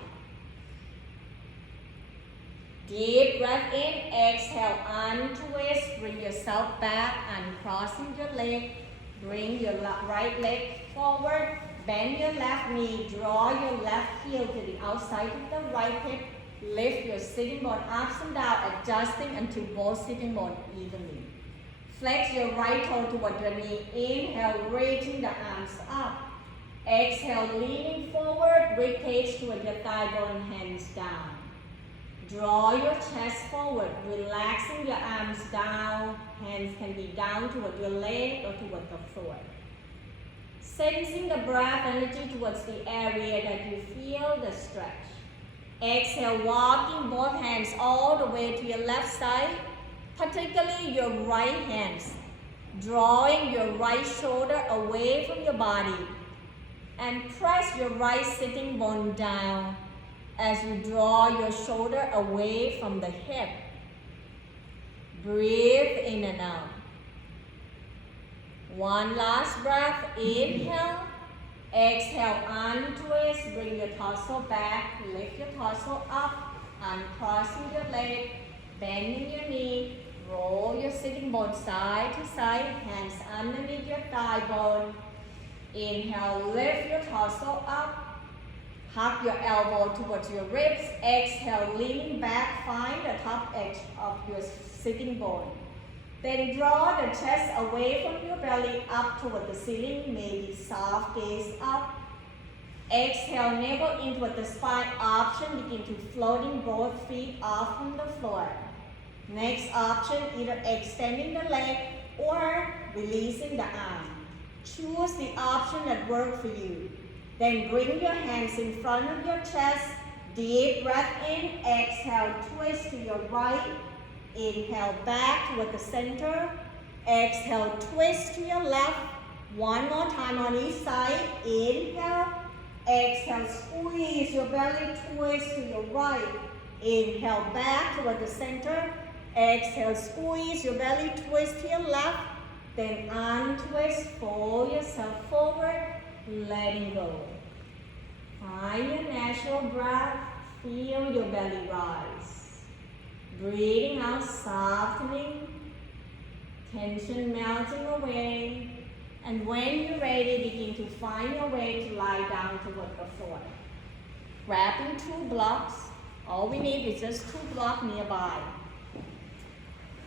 Deep breath in, exhale, untwist, bring yourself back, uncrossing your leg, bring your right leg forward, bend your left knee, draw your left heel to the outside of the right hip, lift your sitting bone up and down, adjusting until both sitting bones evenly. Flex your right toe toward your knee, inhale, reaching the arms up. Exhale, leaning forward, rib cage toward your thigh bone, hands down. Draw your chest forward, relaxing your arms down. Hands can be down toward your leg or toward the floor. Sensing the breath energy towards the area that you feel the stretch. Exhale, walking both hands all the way to your left side, particularly your right hands. Drawing your right shoulder away from your body. And press your right sitting bone down as you draw your shoulder away from the hip. Breathe in and out. One last breath. Inhale. Exhale, untwist. Bring your torso back. Lift your torso up. Uncrossing your leg. Bending your knee. Roll your sitting bone side to side. Hands underneath your thigh bone. Inhale, lift your torso up. Hug your elbow towards your ribs. Exhale, leaning back, find the top edge of your sitting bone. Then draw the chest away from your belly up toward the ceiling, maybe soft gaze up. Exhale, navel in toward the spine. Option, begin to floating both feet off from the floor. Next option, either extending the leg or releasing the arm. Choose the option that works for you. Then bring your hands in front of your chest. Deep breath in. Exhale, twist to your right. Inhale, back toward the center. Exhale, twist to your left. One more time on each side. Inhale. Exhale, squeeze your belly, twist to your right. Inhale, back toward the center. Exhale, squeeze your belly, twist to your left, then untwist, fold yourself forward, letting go. Find your natural breath, feel your belly rise. Breathing out, softening, tension melting away. And when you're ready, begin to find your way to lie down toward the floor. Grabbing 2 blocks. All we need is just 2 blocks nearby.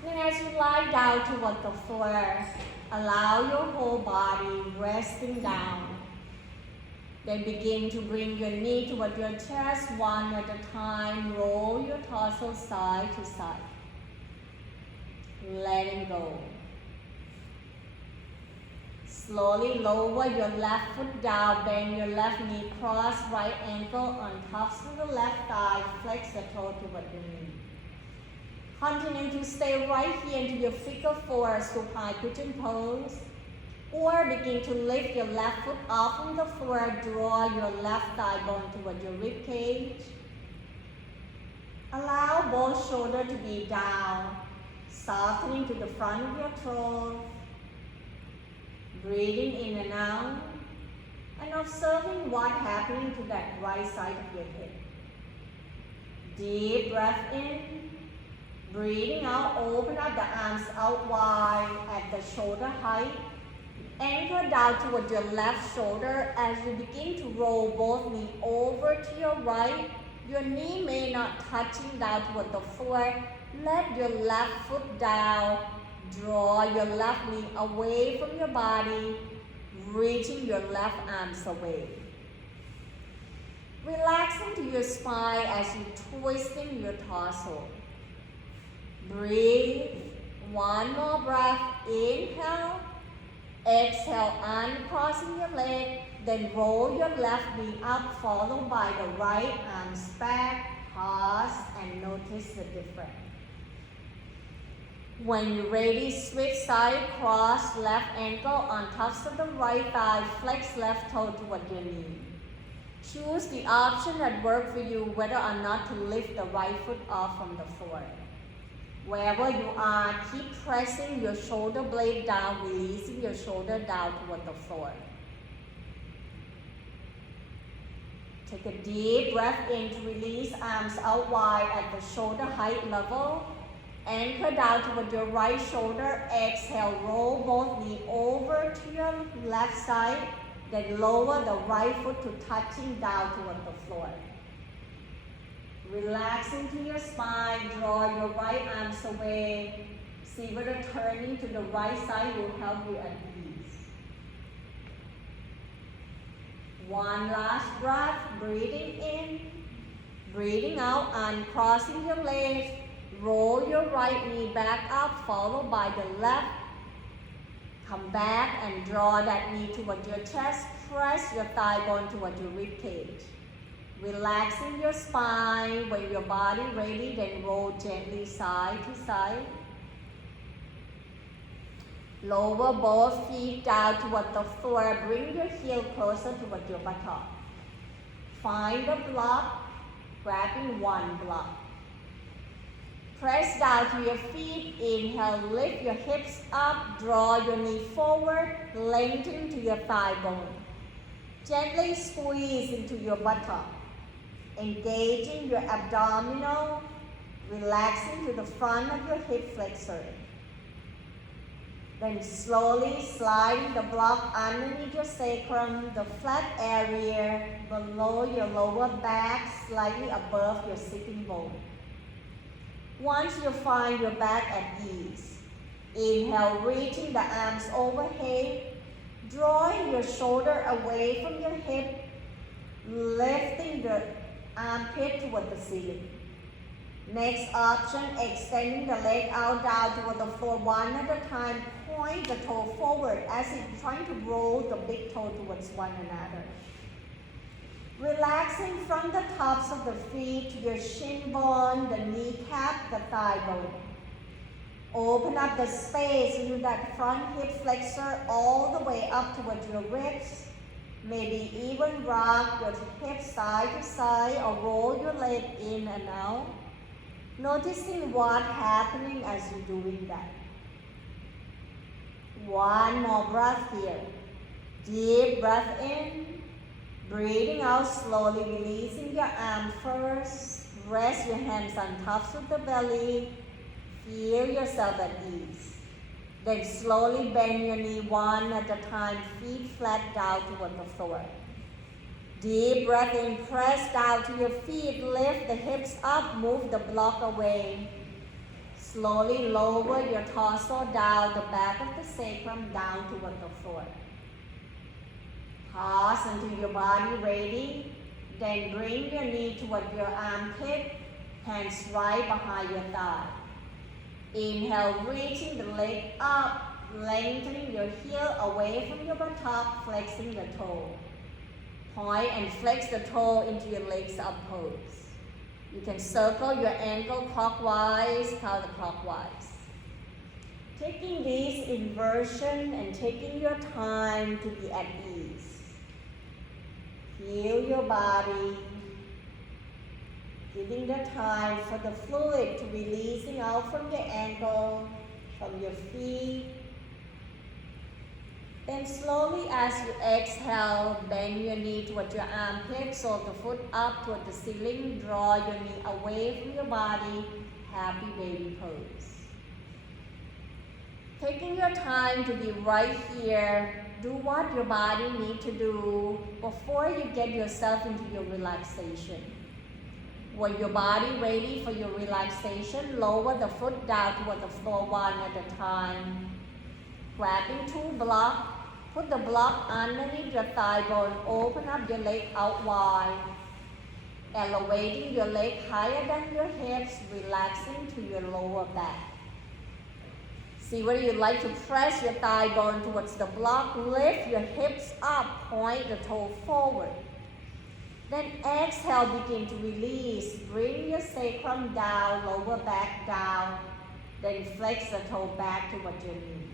Then as you lie down toward the floor, allow your whole body resting down. Then begin to bring your knee toward your chest one at a time. Roll your torso side to side. Letting go. Slowly lower your left foot down, bend your left knee, cross right ankle on top of the left thigh, flex the toe toward your knee. Continue to stay right here until your figure 4 supine pigeon pose, or begin to lift your left foot off from the floor, draw your left thigh bone toward your rib cage. Allow both shoulders to be down, softening to the front of your throat. Breathing in and out, and observing what's happening to that right side of your hip. Deep breath in, breathing out, open up the arms out wide at the shoulder height. Anchor down toward your left shoulder as you begin to roll both knees over to your right. Your knee may not touching down toward the floor. Let your left foot down. Draw your left knee away from your body, reaching your left arms away. Relax into your spine as you twisting your torso. Breathe. One more breath. Inhale. Exhale, uncrossing your leg. Then roll your left knee up, followed by the right arms back. Pause and notice the difference. When you're ready, switch side, cross left ankle on top of the right thigh, flex left toe toward your knee. Choose the option that works for you, whether or not to lift the right foot off from the floor. Wherever you are, keep pressing your shoulder blade down, releasing your shoulder down toward the floor. Take a deep breath in to release arms out wide at the shoulder height level. Anchor down toward your right shoulder. Exhale, roll both knees over to your left side. Then lower the right foot to touching down toward the floor. Relax into your spine. Draw your right arms away. See whether turning to the right side will help you at ease. One last breath. Breathing in. Breathing out. Uncrossing your legs. Roll your right knee back up, followed by the left. Come back and draw that knee toward your chest. Press your thigh bone toward your rib cage. Relaxing your spine. When your body ready, then roll gently side to side. Lower both feet down toward the floor. Bring your heel closer toward your buttock. Find a block, grabbing one block. Press down to your feet. Inhale, lift your hips up. Draw your knee forward. Lengthen to your thigh bone. Gently squeeze into your buttock. Engaging your abdominal. Relaxing to the front of your hip flexor. Then slowly sliding the block underneath your sacrum, the flat area below your lower back, slightly above your sitting bone. Once you find your back at ease, inhale, reaching the arms overhead, drawing your shoulder away from your hip, lifting the armpit toward the ceiling. Next option, extending the leg out down toward the floor one at a time. Point the toe forward as if trying to roll the big toe towards one another. Relaxing from the tops of the feet to your shin bone, the kneecap, the thigh bone. Open up the space into that front hip flexor all the way up towards your ribs. Maybe even rock your hips side to side or roll your leg in and out. Noticing what happening as you're doing that. One more breath here. Deep breath in. Breathing out slowly, releasing your arm first. Rest your hands on tops of the belly. Feel yourself at ease. Then slowly bend your knee one at a time, feet flat down toward the floor. Deep breath in, press down to your feet, lift the hips up, move the block away. Slowly lower your torso down, the back of the sacrum down toward the floor. Pause until your body ready. Then bring your knee toward your armpit, hands right behind your thigh. Inhale, reaching the leg up, lengthening your heel away from your buttock, flexing the toe. Point and flex the toe into your legs up pose. You can circle your ankle clockwise, counterclockwise. Taking this inversion and taking your time to be at ease. Feel your body, giving the time for the fluid to releasing out from your ankle, from your feet. Then slowly as you exhale, bend your knee toward your armpit, so the foot up toward the ceiling, draw your knee away from your body, happy baby pose. Taking your time to be right here, do what your body needs to do before you get yourself into your relaxation. When your body ready for your relaxation, lower the foot down toward the floor one at a time. Grabbing two blocks, put the block underneath your thigh bone, open up your leg out wide, elevating your leg higher than your hips, relaxing to your lower back. See whether you'd like to press your thigh bone towards the block, lift your hips up, point the toe forward. Then exhale, begin to release, bring your sacrum down, lower back down, then flex the toe back toward your knee.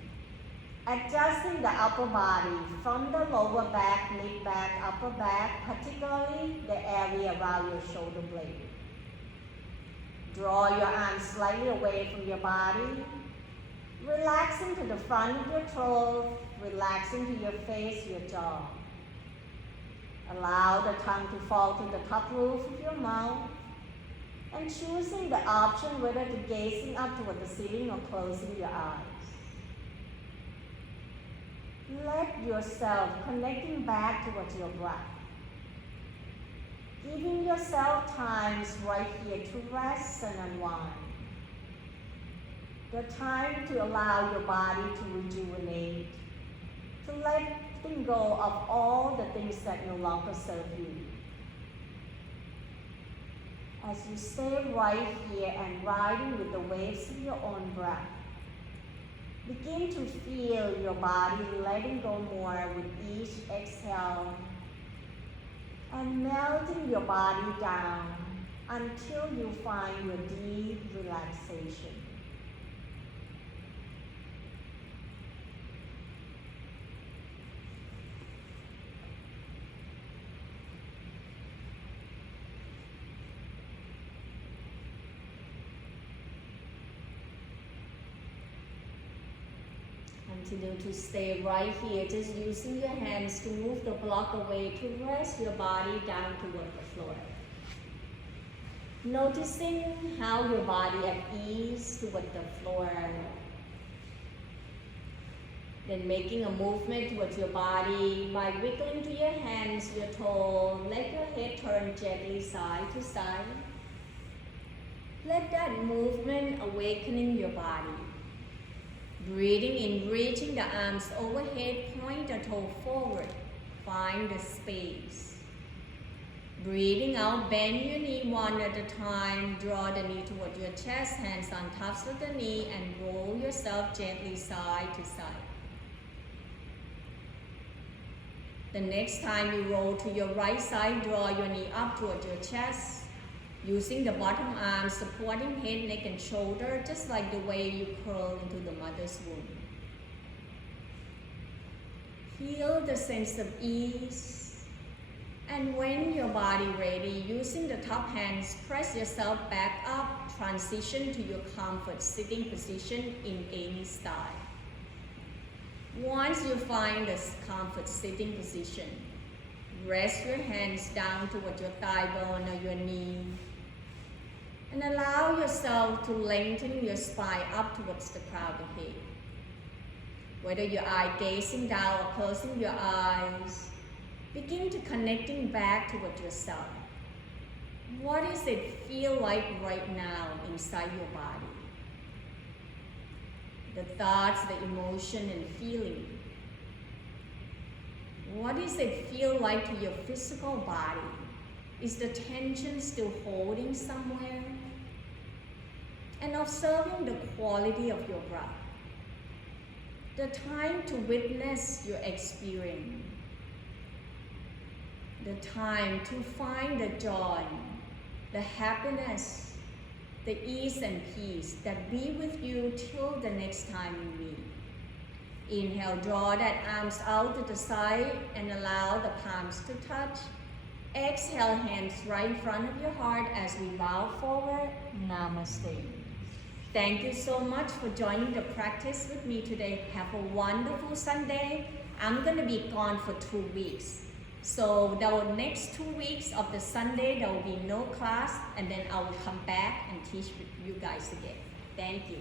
Adjusting the upper body from the lower back, mid back, upper back, particularly the area around your shoulder blade. Draw your arms slightly away from your body, relaxing to the front of your throat, relaxing to your face, your jaw. Allow the tongue to fall to the top roof of your mouth, and choosing the option whether to gazing up toward the ceiling or closing your eyes. Let yourself connecting back towards your breath. Giving yourself times right here to rest and unwind. The time to allow your body to rejuvenate, to letting go of all the things that no longer serve you. As you stay right here and riding with the waves of your own breath, begin to feel your body letting go more with each exhale and melting your body down until you find your deep relaxation. Continue to stay right here, just using your hands to move the block away to rest your body down toward the floor. Noticing how your body at ease toward the floor. Then making a movement towards your body by wiggling to your hands, your toe. Let your head turn gently side to side. Let that movement awakening your body. Breathing in, reaching the arms overhead, point the toe forward. Find the space. Breathing out, bend your knee one at a time. Draw the knee toward your chest, hands on tops of the knee, and roll yourself gently side to side. The next time you roll to your right side, draw your knee up toward your chest. Using the bottom arm supporting head, neck, and shoulder, just like the way you curl into the mother's womb. Feel the sense of ease, And when your body ready, using the top hands, press yourself back up, transition to your comfort sitting position in any style. Once you find this comfort sitting position, rest your hands down toward your thigh bone or your knee, and allow yourself to lengthen your spine up towards the crown of the head. Whether your eye gazing down or closing your eyes, begin to connecting back toward yourself. What does it feel like right now inside your body? The thoughts, the emotion and feeling. What does it feel like to your physical body? Is the tension still holding somewhere? And observing the quality of your breath. The time to witness your experience. The time to find the joy, the happiness, the ease and peace that be with you till the next time you meet. Inhale, draw that arms out to the side and allow the palms to touch. Exhale, hands right in front of your heart as we bow forward. Namaste. Thank you so much for joining the practice with me today. Have a wonderful Sunday. I'm going to be gone for 2 weeks. So the next 2 weeks of the Sunday, there will be no class, and then I will come back and teach with you guys again. Thank you.